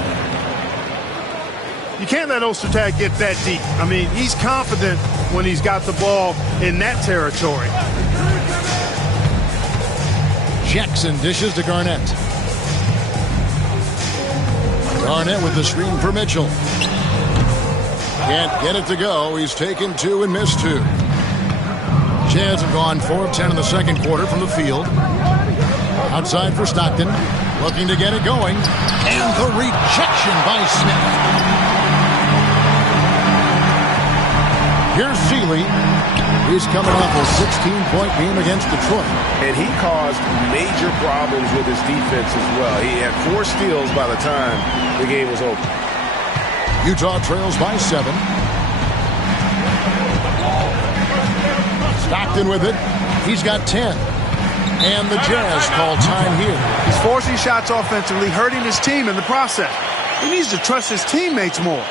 You can't let Ostertag get that deep. I mean, he's confident when he's got the ball in that territory. Jackson dishes to Garnett. Garnett with the screen for Mitchell. Can't get it to go. He's taken 2 and missed 2. Jazz have gone 4 of 10 in the second quarter from the field. Outside for Stockton. Looking to get it going. And the rejection by Smith. Here's Seeley. He's coming off a 16-point game against Detroit. And he caused major problems with his defense as well. He had 4 steals by the time the game was over. Utah trails by 7. Stockton with it. He's got 10. And the Jazz call time here. He's forcing shots offensively, hurting his team in the process. He needs to trust his teammates more.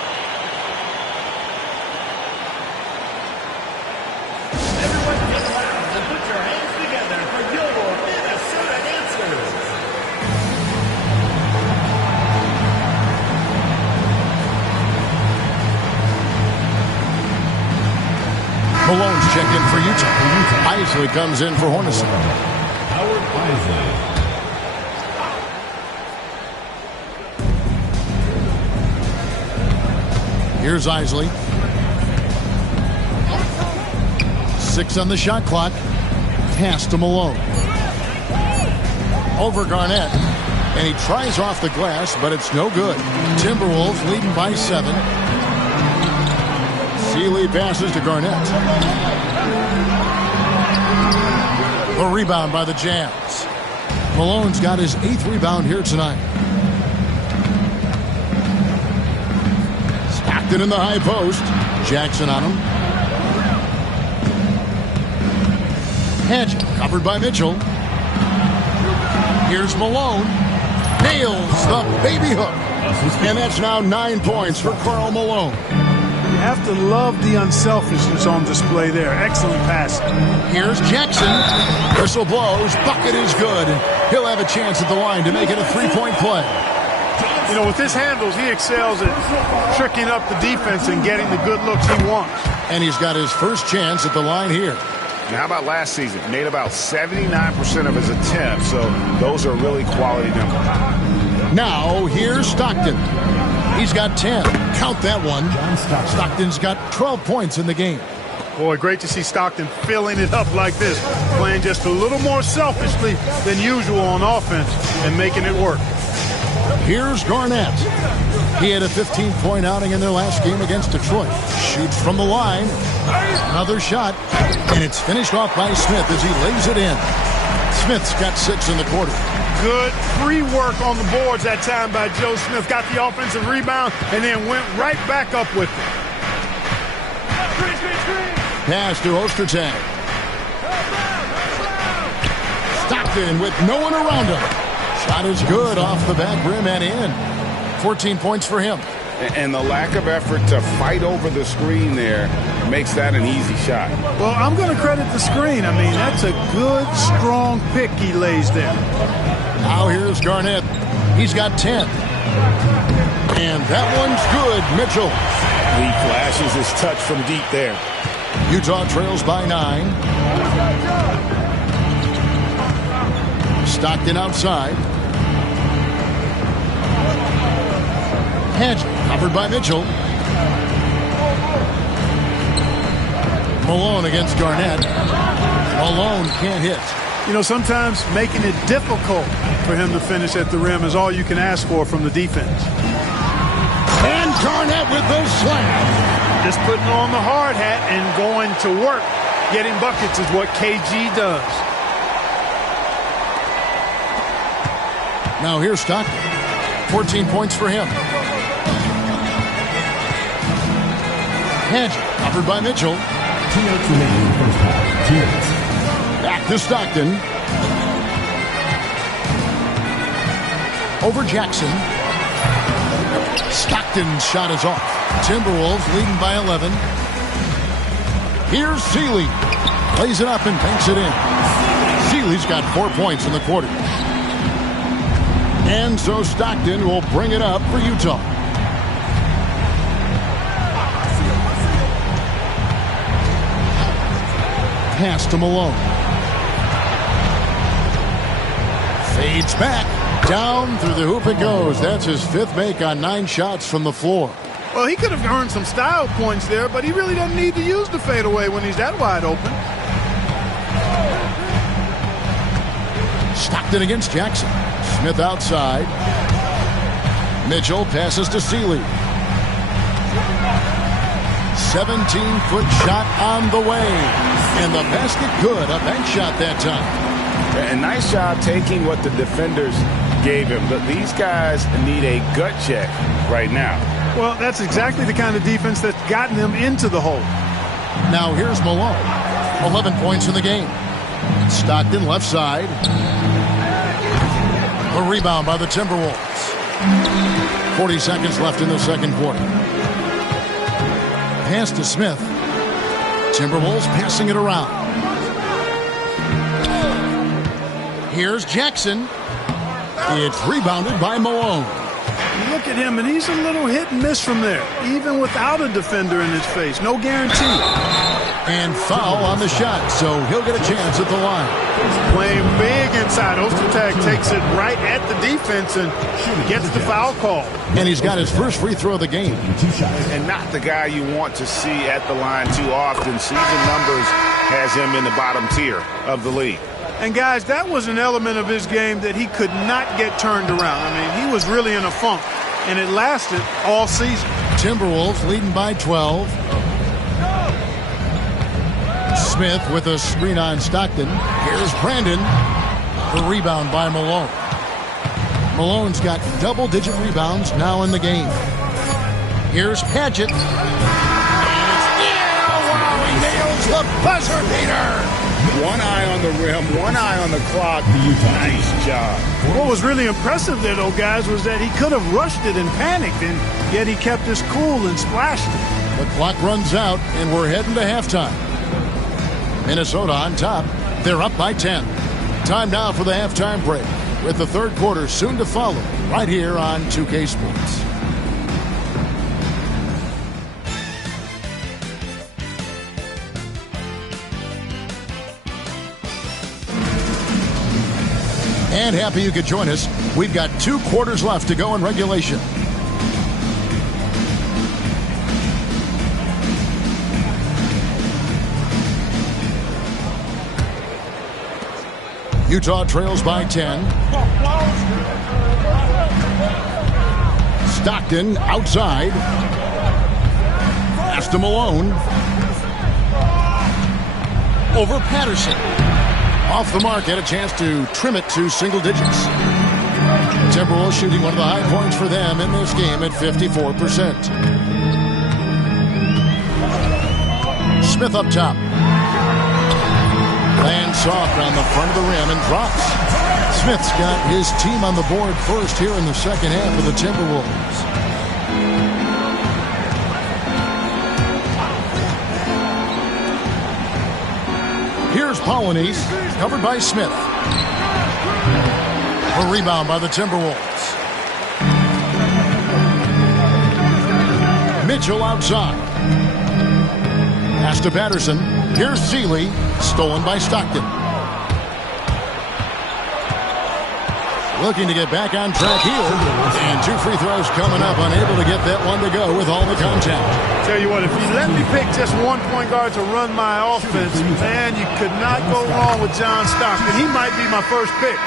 Malone's checked in for Utah. Isley comes in for Hornacek. Howard Isley. Here's Isley. 6 on the shot clock. Pass to Malone. Over Garnett. And he tries off the glass, but it's no good. Timberwolves leading by 7. Seeley passes to Garnett. The rebound by the Jazz. Malone's got his 8th rebound here tonight. Stockton in the high post. Jackson on him. Hedge covered by Mitchell. Here's Malone. Nails the baby hook. And that's now 9 points for Karl Malone. You have to love the unselfishness on display there. Excellent pass. Here's Jackson. Whistle blows. Bucket is good. He'll have a chance at the line to make it a three-point play. You know, with his handles, he excels at tricking up the defense and getting the good looks he wants. And he's got his first chance at the line here. Now, how about last season? Made about 79% of his attempts, so those are really quality numbers. Now, here's Stockton. He's got 10. Count that one. Stockton's got 12 points in the game. Boy, great to see Stockton filling it up like this, playing just a little more selfishly than usual on offense and making it work. Here's Garnett. He had a 15-point outing in their last game against Detroit. Shoots from the line. Another shot. And it's finished off by Smith as he lays it in. Smith's got 6 in the quarter. Good free work on the boards that time by Joe Smith. Got the offensive rebound and then went right back up with it. Pass to Ostertag. Stockton with no one around him. Shot is good off the back rim and in. 14 points for him. And the lack of effort to fight over the screen there makes that an easy shot. Well, I'm going to credit the screen. I mean, that's a good, strong pick he lays there. Now here's Garnett. He's got 10. And that one's good. Mitchell. He flashes his touch from deep there. Utah trails by 9. Stockton outside. Hedge covered by Mitchell. Malone against Garnett. Malone can't hit. You know, sometimes making it difficult for him to finish at the rim is all you can ask for from the defense. And Garnett with the slam. Just putting on the hard hat and going to work. Getting buckets is what KG does. Now here's Stockton. 14 points for him. Hedge covered by Mitchell. 2 minutes remaining in the first half. 2 minutes. Back to Stockton. Over Jackson. Stockton's shot is off. Timberwolves leading by 11. Here's Seeley. Plays it up and banks it in. Seeley's got 4 points in the quarter. And so Stockton will bring it up for Utah. Pass to Malone. Fades back. Down through the hoop it goes. That's his 5th make on 9 shots from the floor. Well, he could have earned some style points there, but he really doesn't need to use the fadeaway when he's that wide open. Stockton against Jackson. Smith outside. Mitchell passes to Seeley. 17-foot shot on the way. And the basket good. A bank shot that time. A nice job taking what the defenders gave him. But these guys need a gut check right now. Well, that's exactly the kind of defense that's gotten them into the hole. Now here's Malone. 11 points in the game. Stockton left side. A rebound by the Timberwolves. 40 seconds left in the second quarter. Pass to Smith. Timberwolves passing it around. Here's Jackson. It's rebounded by Malone. You look at him, and he's a little hit and miss from there, even without a defender in his face. No guarantee. And foul on the shot, so he'll get a chance at the line. Playing big inside. Ostertag takes it right at the defense and gets the foul call. And he's got his first free throw of the game. And not the guy you want to see at the line too often. Season numbers has him in the bottom tier of the league. And, guys, that was an element of his game that he could not get turned around. I mean, he was really in a funk, and it lasted all season. Timberwolves leading by 12. Smith with a screen on Stockton. Here's Brandon. The rebound by Malone. Malone's got double-digit rebounds now in the game. Here's Padgett. And it's, wow, he nails the buzzer beater. One eye on the rim, one eye on the clock. Nice job. What was really impressive there, though, guys, was that he could have rushed it and panicked, and yet he kept his cool and splashed it. The clock runs out, and we're heading to halftime. Minnesota on top. They're up by 10. Time now for the halftime break, with the third quarter soon to follow, right here on 2K Sports. And happy you could join us. We've got 2 quarters left to go in regulation. Utah trails by 10. Stockton outside. Pass to Malone. Over Patterson. Off the mark, had a chance to trim it to single digits. Timberwolves shooting one of the high points for them in this game at 54%. Smith up top. Lands soft on the front of the rim and drops. Smith's got his team on the board first here in the second half of the Timberwolves. Here's Polynice, covered by Smith. A rebound by the Timberwolves. Mitchell outside. Pass to Patterson. Here's Seeley, stolen by Stockton. Looking to get back on track here. And 2 free throws coming up, unable to get that one to go with all the contact. Tell you what, if you let me pick just one point guard to run my offense, man, you could not go wrong with John Stockton. He might be my first pick.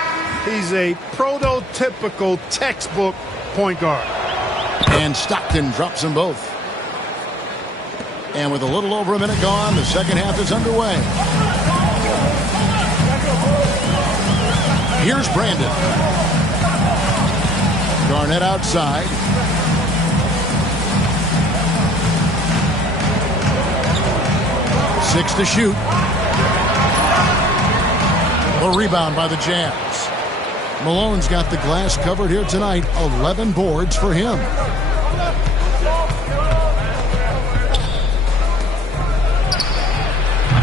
He's a prototypical textbook point guard. And Stockton drops them both. And with a little over a minute gone, the second half is underway. Here's Brandon. Garnett outside. Six to shoot. A rebound by the Jazz. Malone's got the glass covered here tonight. 11 boards for him.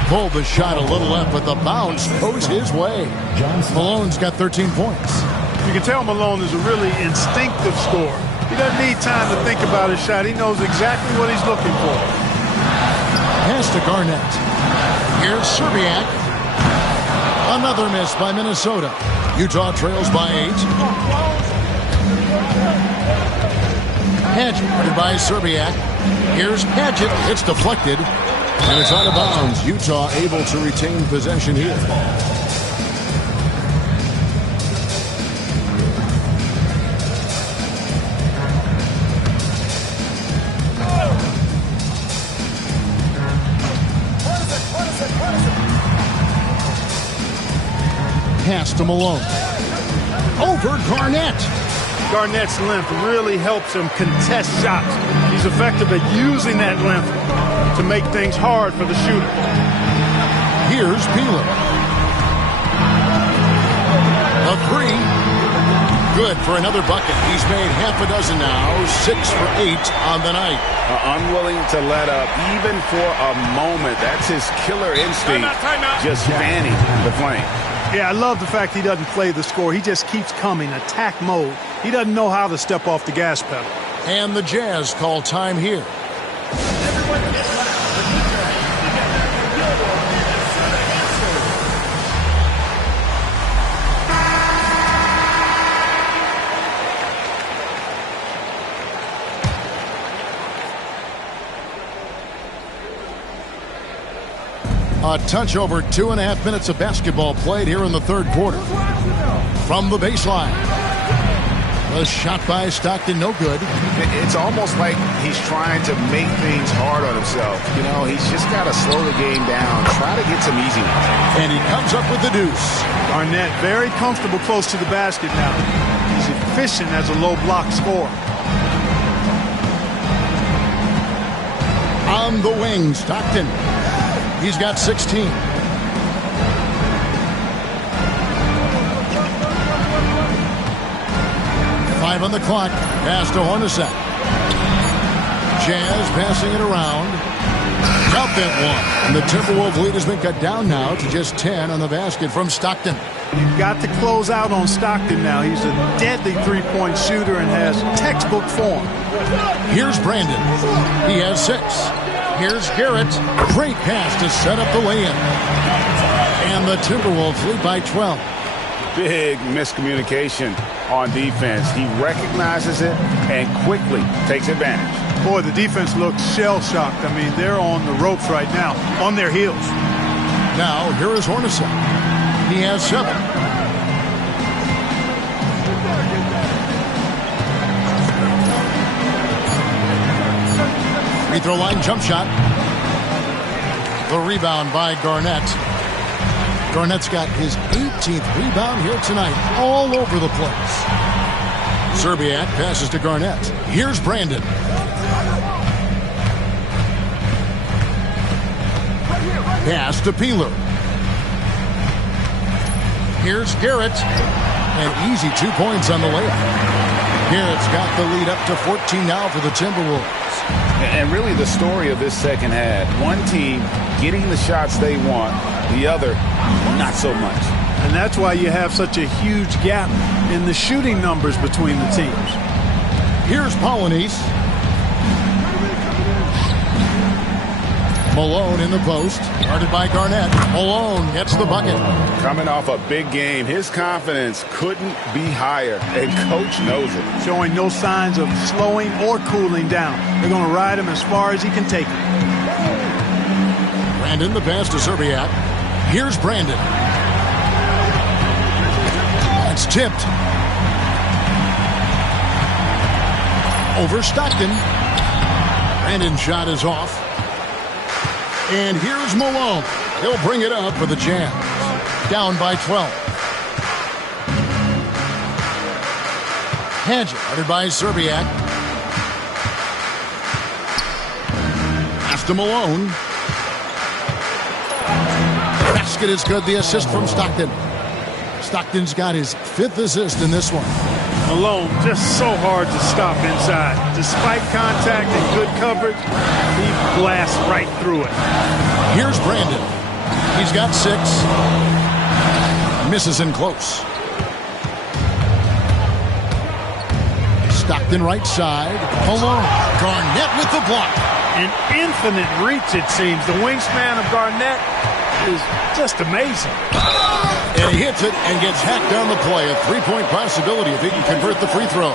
Pulled the shot a little left, but the bounce goes his way. Malone's got 13 points. You can tell Malone is a really instinctive scorer. He doesn't need time to think about his shot. He knows exactly what he's looking for. Pass to Garnett. Here's Serbiak. Another miss by Minnesota. Utah trails by 8. Padgett by Serbiak. Here's Padgett. It's deflected. And it's out of bounds. Utah able to retain possession here. Pass to Malone. Over Garnett. Garnett's length really helps him contest shots. He's effective at using that length to make things hard for the shooter. Here's Peeler. A 3. Good for another bucket. He's made half a dozen now. 6 for 8 on the night. Unwilling to let up even for a moment. That's his killer instinct. Timeout. Just fanning the flame. Yeah, I love the fact he doesn't play the score. He just keeps coming, attack mode. He doesn't know how to step off the gas pedal. And the Jazz call time here. A touch over 2.5 minutes of basketball played here in the third quarter. From the baseline. A shot by Stockton, no good. It's almost like he's trying to make things hard on himself. You know, he's just got to slow the game down, try to get some easy ones. And he comes up with the deuce. Garnett very comfortable close to the basket now. He's efficient as a low block scorer. On the wing, Stockton. He's got 16. on the clock. Pass to Hornacek. Jazz passing it around. Count that one. And the Timberwolves lead has been cut down now to just 10 on the basket from Stockton. You've got to close out on Stockton now. He's a deadly three-point shooter and has textbook form. Here's Brandon. He has 6. Here's Garrett. Great pass to set up the lay-in. And the Timberwolves lead by 12. Big miscommunication on defense. He recognizes it and quickly takes advantage. Boy, the defense looks shell-shocked. I mean, they're on the ropes right now, on their heels. Now, here is Hornacek. He has 7. Free throw line jump shot. The rebound by Garnett. Garnett's got his 18th rebound here tonight, all over the place. Zerbiak passes to Garnett. Here's Brandon. Pass to Peeler. Here's Garrett. And easy 2 points on the layup. Garrett's got the lead up to 14 now for the Timberwolves. And really the story of this second half, one team getting the shots they want, the other not so much. And that's why you have such a huge gap in the shooting numbers between the teams. Here's Polynice. Malone in the post, guarded by Garnett. Malone gets the bucket. Coming off a big game, his confidence couldn't be higher, and coach knows it. Showing no signs of slowing or cooling down. They're going to ride him as far as he can take it. Brandon, the pass to Zerbiak. Here's Brandon. It's tipped. Over Stockton. Brandon's shot is off. And here's Malone. He'll bring it up for the Jazz. Down by 12. Hadget, guarded by Zerbiak. Pass to Malone. Basket is good. The assist from Stockton. Stockton's got his 5th assist in this one. Malone just so hard to stop inside. Despite contact and good coverage, he blasts right through it. Here's Brandon. He's got 6. Misses in close. Stockton right side. Malone. Garnett with the block. An infinite reach, it seems. The wingspan of Garnett is just amazing. And he hits it and gets hacked down the play. A 3-point possibility if he can convert the free throw.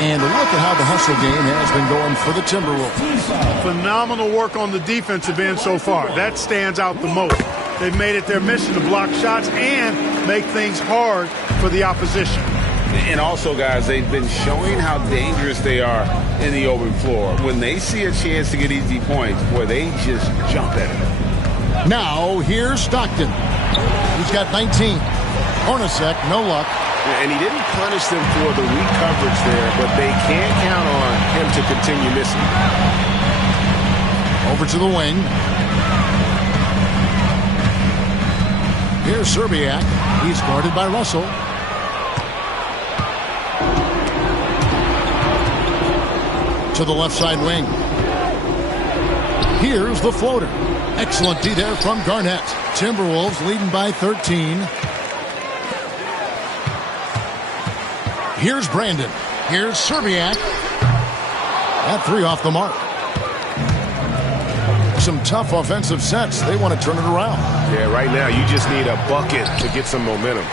And look at how the hustle game has been going for the Timberwolves. Phenomenal work on the defensive end so far. That stands out the most. They've made it their mission to block shots and make things hard for the opposition. And also, guys, they've been showing how dangerous they are in the open floor. When they see a chance to get easy points, boy, they just jump at it. Now, here's Stockton. He's got 19. Hornacek, no luck. And he didn't punish them for the weak coverage there, but they can't count on him to continue missing. Over to the wing. Here's Zerbiak. He's guarded by Russell. To the left side wing. Here's the floater. Excellent D there from Garnett. Timberwolves leading by 13. Here's Brandon. Here's Zerbiak. That 3 off the mark. Some tough offensive sets. They want to turn it around. Yeah, right now you just need a bucket to get some momentum.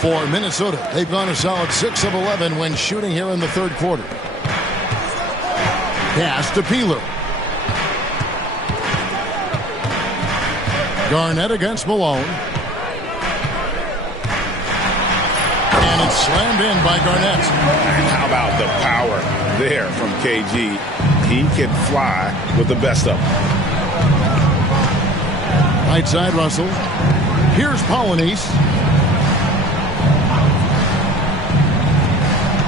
For Minnesota, they've gone a solid 6 of 11 when shooting here in the third quarter. Pass to Peeler. Garnett against Malone. And it's slammed in by Garnett. How about the power there from KG? He can fly with the best of them. Right side, Russell. Here's Polynice.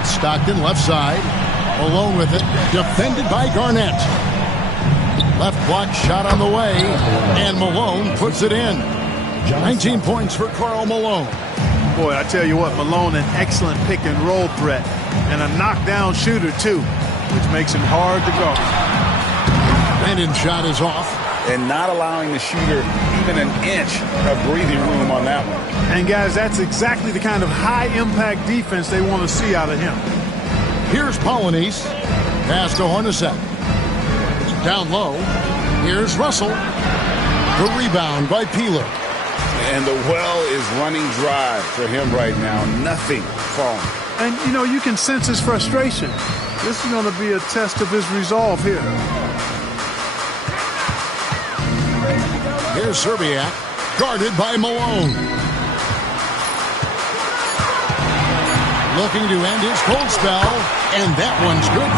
Stockton left side. Malone with it. Defended by Garnett. Left block shot on the way. And Malone puts it in. 19 points for Karl Malone. Boy, I tell you what, Malone, an excellent pick and roll threat and a knockdown shooter too, which makes him hard to guard. Brandon's shot is off. And not allowing the shooter even an inch of breathing room on that one. And guys, that's exactly the kind of high-impact defense they want to see out of him. Here's Polynice. Pass to Hornacek. Down low. Here's Russell. The rebound by Peeler. And the well is running dry for him right now. Nothing falling. And, you know, you can sense his frustration. This is going to be a test of his resolve here. Here's Serbiak, guarded by Malone. Looking to end his cold spell, and that one's good.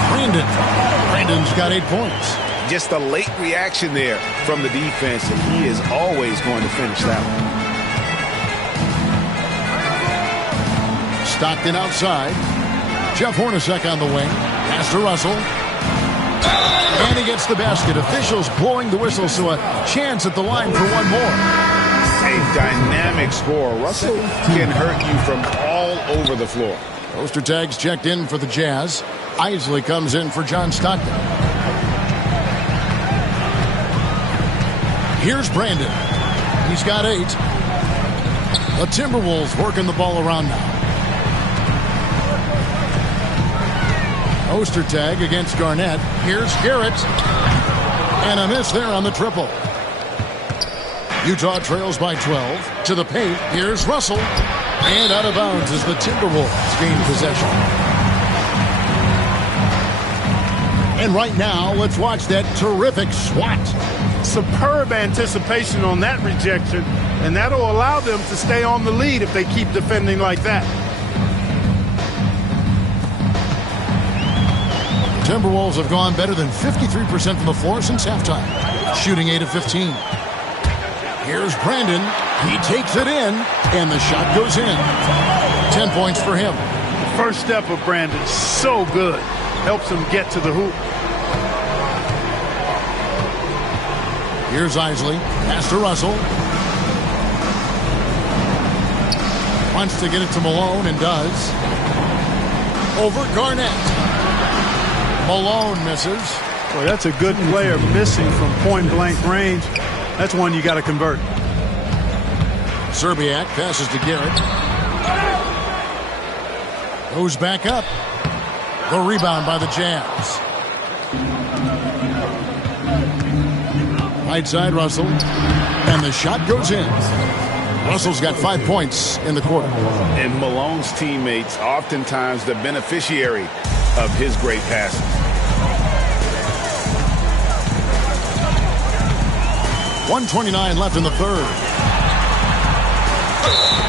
Brandon's got 8 points. Just a late reaction there from the defense, and he is always going to finish that one. Stockton outside. Jeff Hornacek on the wing. Pass to Russell. And he gets the basket. Officials blowing the whistle, so a chance at the line for one more. A dynamic score. Russell can hurt you from all over the floor. Poster tags checked in for the Jazz. Isley comes in for John Stockton. Here's Brandon. He's got 8. The Timberwolves working the ball around now. Poster tag against Garnett. Here's Garrett. And a miss there on the triple. Utah trails by 12. To the paint. Here's Russell. And out of bounds as the Timberwolves gain possession. And right now, let's watch that terrific swat. Superb anticipation on that rejection, and that'll allow them to stay on the lead if they keep defending like that. Timberwolves have gone better than 53% from the floor since halftime, shooting 8 of 15. Here's Brandon. He takes it in, and the shot goes in. 10 points for him. First step of Brandon, so good. Helps him get to the hoop. Here's Isley. Pass to Russell. Wants to get it to Malone, and does. Over Garnett. Malone misses. Boy, that's a good player missing from point-blank range. That's one you got to convert. Serbiak passes to Garrett. Goes back up. The rebound by the Jazz. Right side, Russell. And the shot goes in. Russell's got 5 points in the quarter. And Malone's teammates oftentimes the beneficiary of his great passes. .129 left in the third.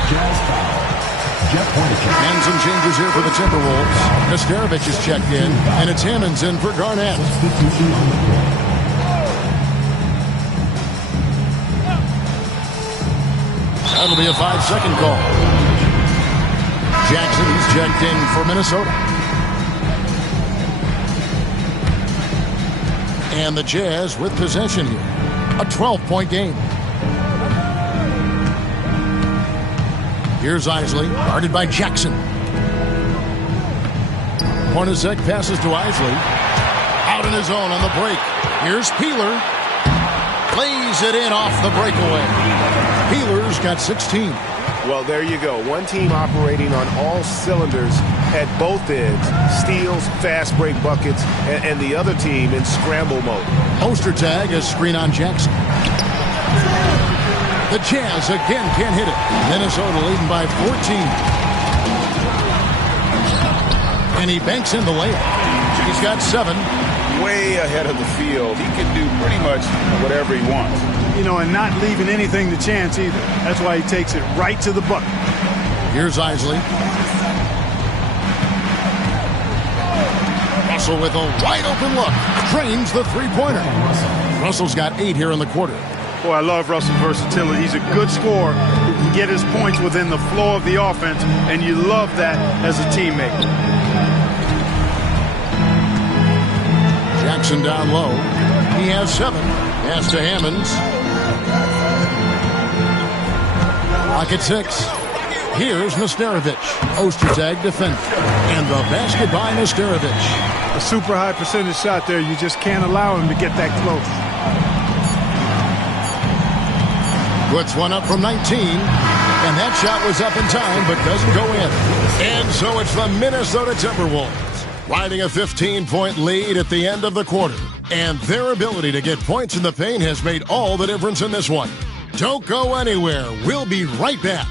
Jazz foul. Jeff Hornacek. And some changes here for the Timberwolves. Nesterovic is checked in, and it's Hammonds in for Garnett. Substitution on the court. That'll be a 5-second call. Jackson's checked in for Minnesota. And the Jazz with possession here. A 12-point game. Here's Isley, guarded by Jackson. Hornacek passes to Isley. Out on his own on the break. Here's Peeler. Lays it in off the breakaway. Peeler's got 16. Well, there you go. One team operating on all cylinders at both ends. Steals, fast break buckets, and the other team in scramble mode. Poster tag, a screen on Jackson. The Jazz again can't hit it. Minnesota leading by 14. And he banks in the layup. He's got 7. Way ahead of the field. He can do pretty much whatever he wants. You know, and not leaving anything to chance either. That's why he takes it right to the bucket. Here's Isley. Russell with a wide open look. Drains the three-pointer. Russell's got 8 here in the quarter. Boy, I love Russell's versatility. He's a good scorer who can get his points within the flow of the offense, and you love that as a teammate. Jackson down low. He has 7. Pass to Hammonds. Clock at 6. Here's Nesterovic. Ostertag defending. And the basket by Nesterovic. A super high percentage shot there. You just can't allow him to get that close. Puts one up from 19. And that shot was up in time, but doesn't go in. And so it's the Minnesota Timberwolves riding a 15-point lead at the end of the quarter. And their ability to get points in the paint has made all the difference in this one. Don't go anywhere. We'll be right back.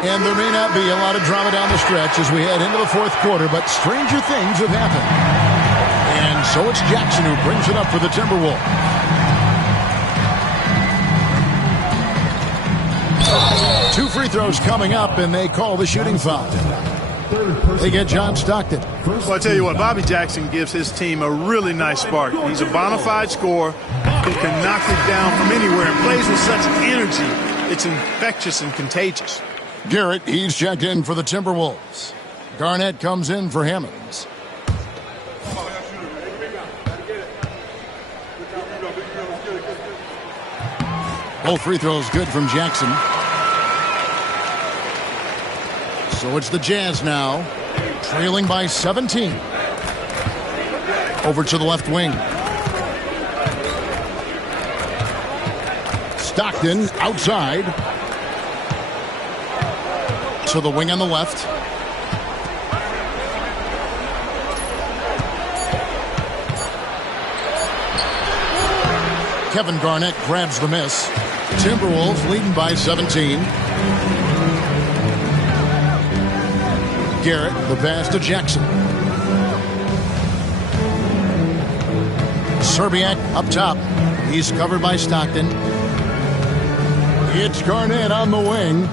And there may not be a lot of drama down the stretch as we head into the fourth quarter, but stranger things have happened. And so it's Jackson who brings it up for the Timberwolves. Two free throws coming up, and they call the shooting foul. They get John Stockton. Well, I tell you what, Bobby Jackson gives his team a really nice spark. He's a bona fide scorer who can knock it down from anywhere and plays with such energy. It's infectious and contagious. Garrett, he's checked in for the Timberwolves. Garnett comes in for Hammonds. Both free throws good from Jackson. So it's the Jazz now, trailing by 17. Over to the left wing. Stockton outside. To the wing on the left. Kevin Garnett grabs the miss. Timberwolves leading by 17. Garrett, the pass to Jackson. Serbiak up top. He's covered by Stockton. It's Garnett on the wing.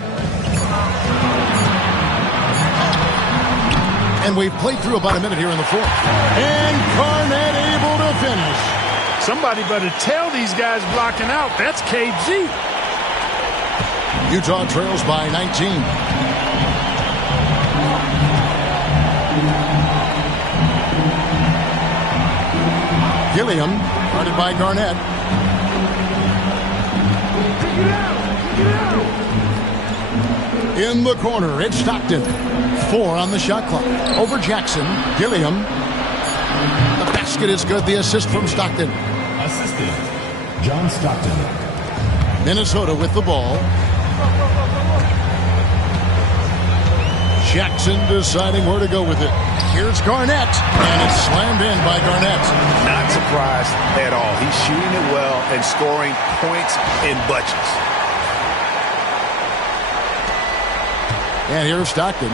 And we've played through about a minute here in the fourth. And Garnett able to finish. Somebody better tell these guys blocking out. That's KG. Utah trails by 19. Gilliam, guarded by Garnett. In the corner, it's Stockton. 4 on the shot clock. Over Jackson. Gilliam. The basket is good. The assist from Stockton. Assistant, John Stockton. Minnesota with the ball. Jackson deciding where to go with it. Here's Garnett. And it's slammed in by Garnett. Not surprised at all. He's shooting it well and scoring points in bunches. And here's Stockton.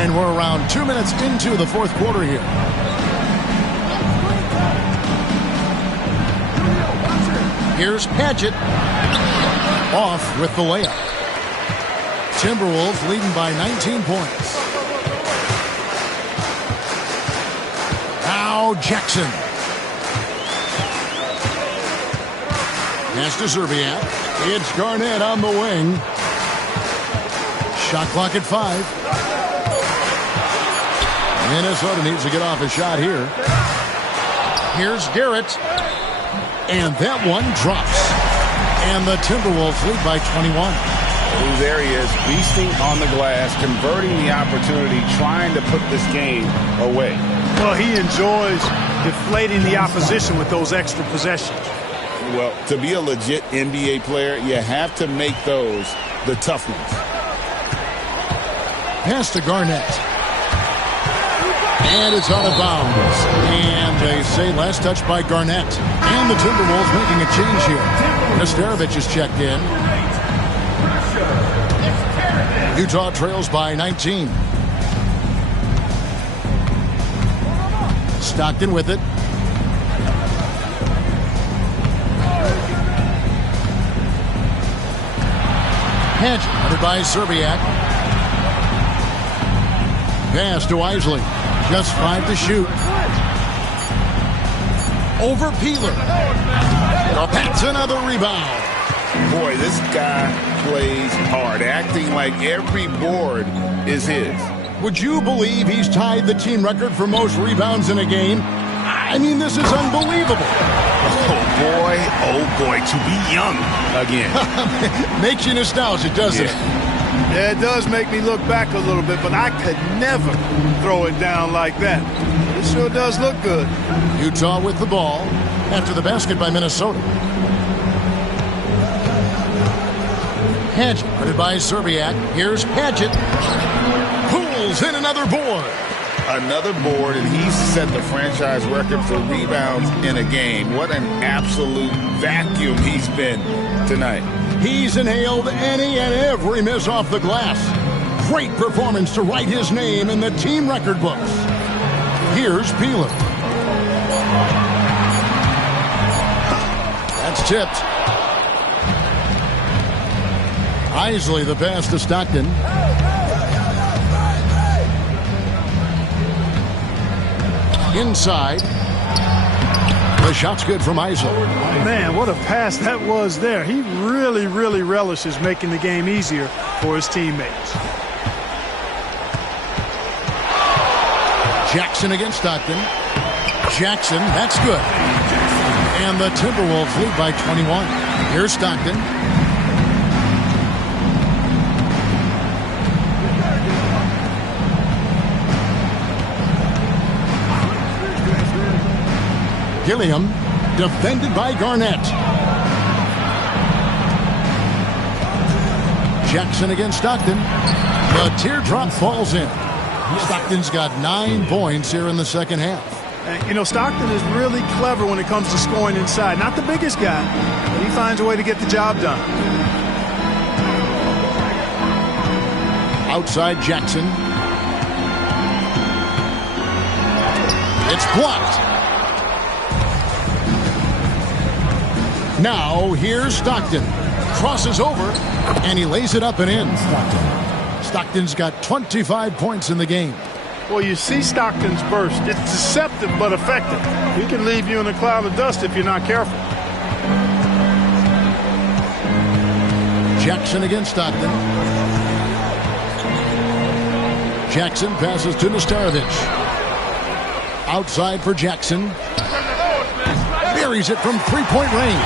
And we're around 2 minutes into the fourth quarter here. Here's Padgett. Off with the layup. Timberwolves leading by 19 points. Now Jackson. Pass to Serbiak. It's Garnett on the wing. Shot clock at 5. Minnesota needs to get off a shot here. Here's Garrett. And that one drops. And the Timberwolves lead by 21. Oh, there he is, beasting on the glass, converting the opportunity, trying to put this game away. Well, he enjoys deflating the opposition with those extra possessions. Well, to be a legit NBA player, you have to make those the tough ones. Pass to Garnett. And it's out of bounds. And they say last touch by Garnett. And the Timberwolves making a change here. Nesterovic is checked in. Utah trails by 19. Stockton with it. Padgett headed by Serbiak. Pass to Isley. Just 5 to shoot. over Peeler. That's another rebound. Boy, this guy plays hard, acting like every board is his. Would you believe he's tied the team record for most rebounds in a game? I mean, this is unbelievable. Oh boy, to be young again. Makes you nostalgic, doesn't it? Yeah, it does make me look back a little bit, but I could never throw it down like that. It sure does look good. Utah with the ball after the basket by Minnesota. Paget, guarded by Serbiak. Here's Paget. Pulls in another board. Another board, and he's set the franchise record for rebounds in a game. What an absolute vacuum he's been tonight. He's inhaled any and every miss off the glass. Great performance to write his name in the team record books. Here's Peeler. That's tipped. Isley the pass to Stockton. Inside. The shot's good from Isley. Man, what a pass that was there. He really, really relishes making the game easier for his teammates. Jackson against Stockton. Jackson, that's good. And the Timberwolves lead by 21. Here's Stockton. Gilliam, defended by Garnett. Jackson against Stockton. The teardrop falls in. Stockton's got 9 points here in the second half. You know, Stockton is really clever when it comes to scoring inside. Not the biggest guy, but he finds a way to get the job done. Outside Jackson. It's blocked. Now, here's Stockton. Crosses over, and he lays it up and in. Stockton's got 25 points in the game. Well, you see Stockton's burst. It's deceptive but effective. He can leave you in a cloud of dust if you're not careful. Jackson against Stockton. Jackson passes to Nestarovic. Outside for Jackson. Buries it from three-point range.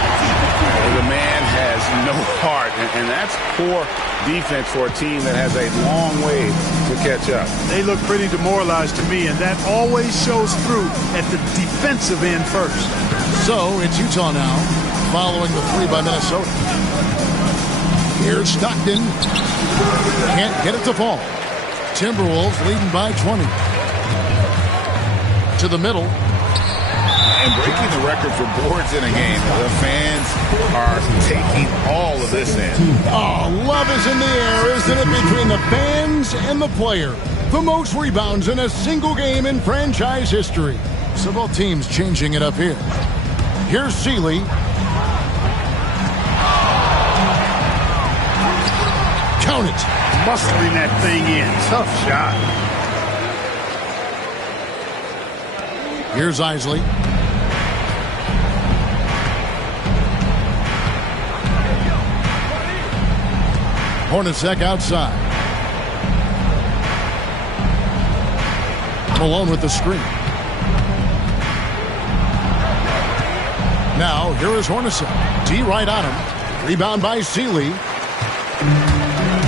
The man has no heart, and that's poor defense for a team that has a long way to catch up. They look pretty demoralized to me, and that always shows through at the defensive end first. So it's Utah now, following the 3 by Minnesota. Here's Stockton. Can't get it to fall. Timberwolves leading by 20. To the middle. And breaking the record for boards in a game. The fans are taking all of this in. Oh, love is in the air, isn't it, between the fans and the player? The most rebounds in a single game in franchise history. So both teams changing it up here. Here's Seeley. Count it. Mustering that thing in. Tough shot. Here's Isley. Hornacek outside. Malone with the screen. Now, here is Hornacek. D right on him. Rebound by Seeley.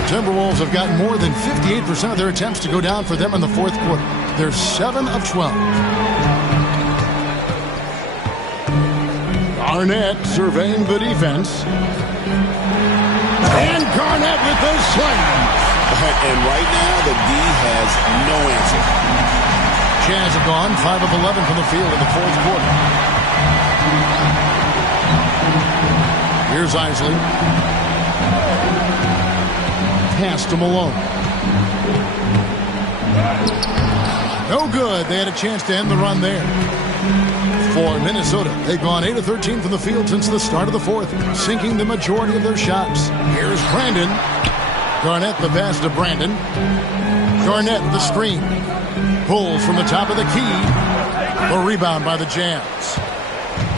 Timberwolves have gotten more than 58% of their attempts to go down for them in the fourth quarter. They're 7 of 12. Garnett surveying the defense. And Garnett with the slam. And right now, the D has no answer. Jazz have gone 5 of 11 from the field in the fourth quarter. Here's Isley. Pass to Malone. No good. They had a chance to end the run there. For Minnesota, they've gone 8 of 13 from the field since the start of the fourth, sinking the majority of their shots. Here's Brandon. Garnett the pass to Brandon. Garnett the screen. Pulls from the top of the key. The rebound by the Jazz.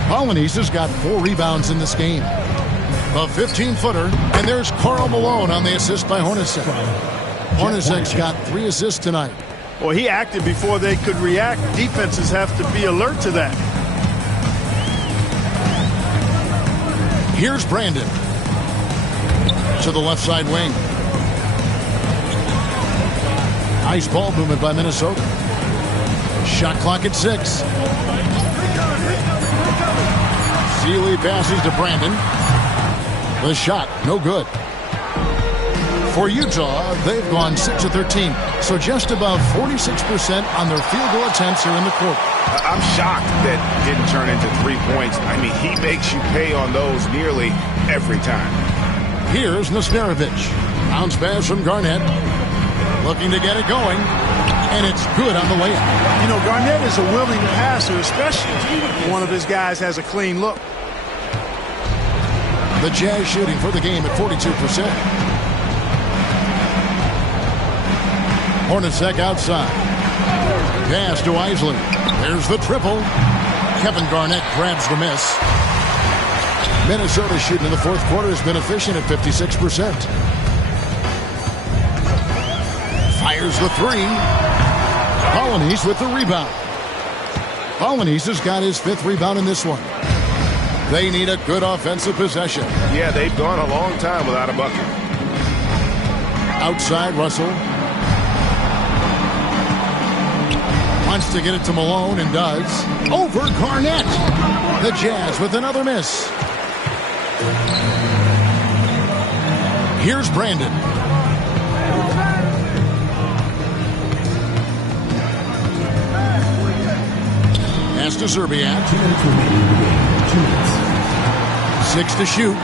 Polynice has got 4 rebounds in this game. A 15-footer, and there's Karl Malone on the assist by Hornacek. Hornacek's got 3 assists tonight. Well, he acted before they could react. Defenses have to be alert to that. Here's Brandon. To the left side wing. Nice ball movement by Minnesota. Shot clock at 6. Sealy passes to Brandon. The shot, no good. For Utah, they've gone 6 of 13, so just above 46% on their field goal attempts here in the court. I'm shocked that didn't turn into 3 points. I mean, he makes you pay on those nearly every time. Here's Nesnerovic. Bounce pass from Garnett. Looking to get it going, and it's good on the layup. You know, Garnett is a willing passer, especially if one of his guys has a clean look. The Jazz shooting for the game at 42%. Hornacek outside. Pass to Isley. There's the triple. Kevin Garnett grabs the miss. Minnesota shooting in the fourth quarter has been efficient at 56%. Fires the 3. Polynice with the rebound. Polynice has got his 5th rebound in this one. They need a good offensive possession. Yeah, they've gone a long time without a bucket. Outside, Russell. Wants to get it to Malone and does. Over Garnett. The Jazz with another miss. Here's Brandon. Pass to Zerbiak. 6 to shoot.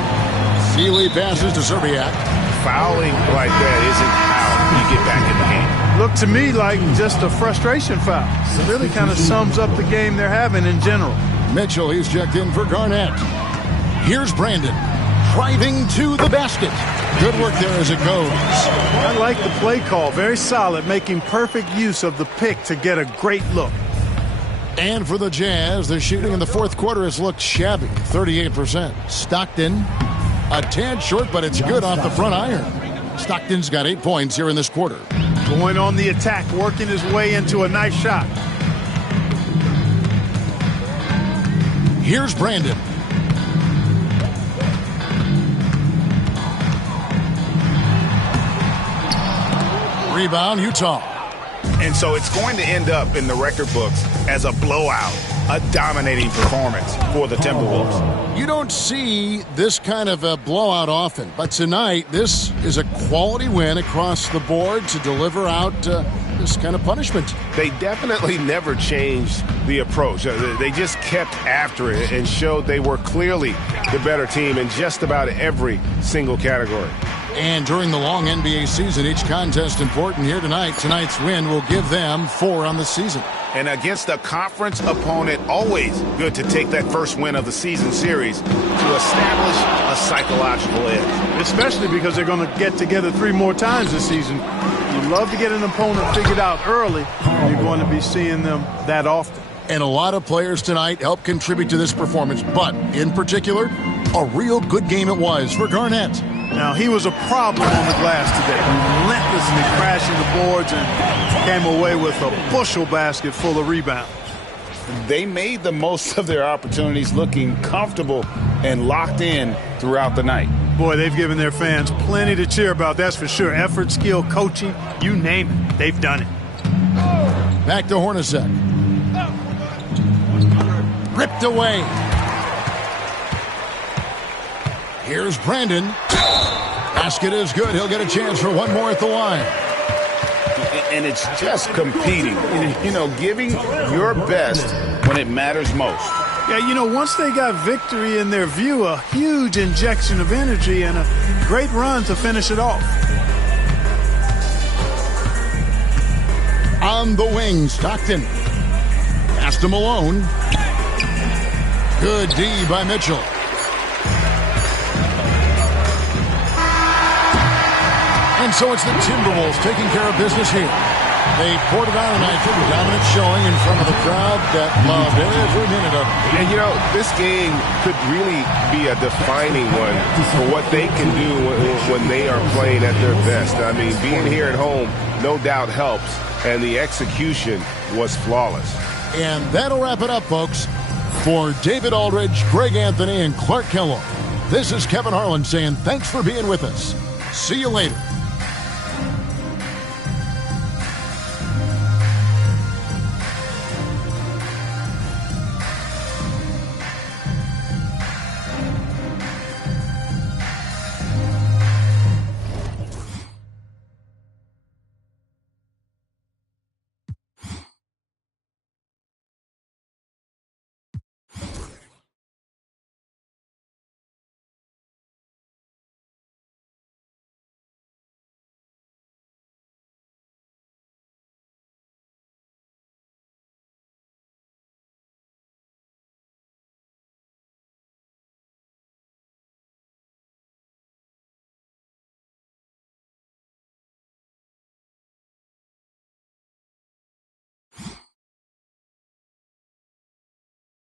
Sealy passes to Zerbiak. Fouling like that isn't how you get back in the game. Looked to me like just a frustration foul. It really kind of sums up the game they're having in general. Mitchell, he's checked in for Garnett. Here's Brandon. Driving to the basket. Good work there as it goes. I like the play call. Very solid, making perfect use of the pick to get a great look. And for the Jazz, the shooting in the fourth quarter has looked shabby, 38%. Stockton, a tad short, but it's good off the front iron. Stockton's got 8 points here in this quarter. Going on the attack, working his way into a nice shot. Here's Brandon. Rebound, Utah. And so it's going to end up in the record books as a blowout, a dominating performance for the Timberwolves. You don't see this kind of a blowout often, but tonight this is a quality win across the board to deliver out this kind of punishment. They definitely never changed the approach. They just kept after it and showed they were clearly the better team in just about every single category. And during the long NBA season, each contest important. Here tonight. Tonight's win will give them 4 on the season. And against a conference opponent, always good to take that first win of the season series to establish a psychological edge. Especially because they're going to get together 3 more times this season. You love to get an opponent figured out early. You're going to be seeing them that often. And a lot of players tonight helped contribute to this performance. But in particular, a real good game it was for Garnett. Now, he was a problem on the glass today, relentlessly crashing the boards and came away with a bushel basket full of rebounds. They made the most of their opportunities, looking comfortable and locked in throughout the night. Boy, they've given their fans plenty to cheer about, that's for sure. Effort, skill, coaching, you name it, they've done it. Back to Hornacek. Ripped away. Here's Brandon. Basket is good. He'll get a chance for one more at the line. And it's just competing, giving your best when it matters most. Yeah, once they got victory in their view, a huge injection of energy and a great run to finish it off. On the wing, Stockton. Pass to Malone. Good D by Mitchell. And so it's the Timberwolves taking care of business here. They poured it on tonight. Dominant showing in front of the crowd that loved every minute of it. And, you know, this game could really be a defining one for what they can do when they are playing at their best. I mean, being here at home no doubt helps, and the execution was flawless. And that'll wrap it up, folks. For David Aldridge, Greg Anthony, and Clark Kellogg, this is Kevin Harlan saying thanks for being with us. See you later.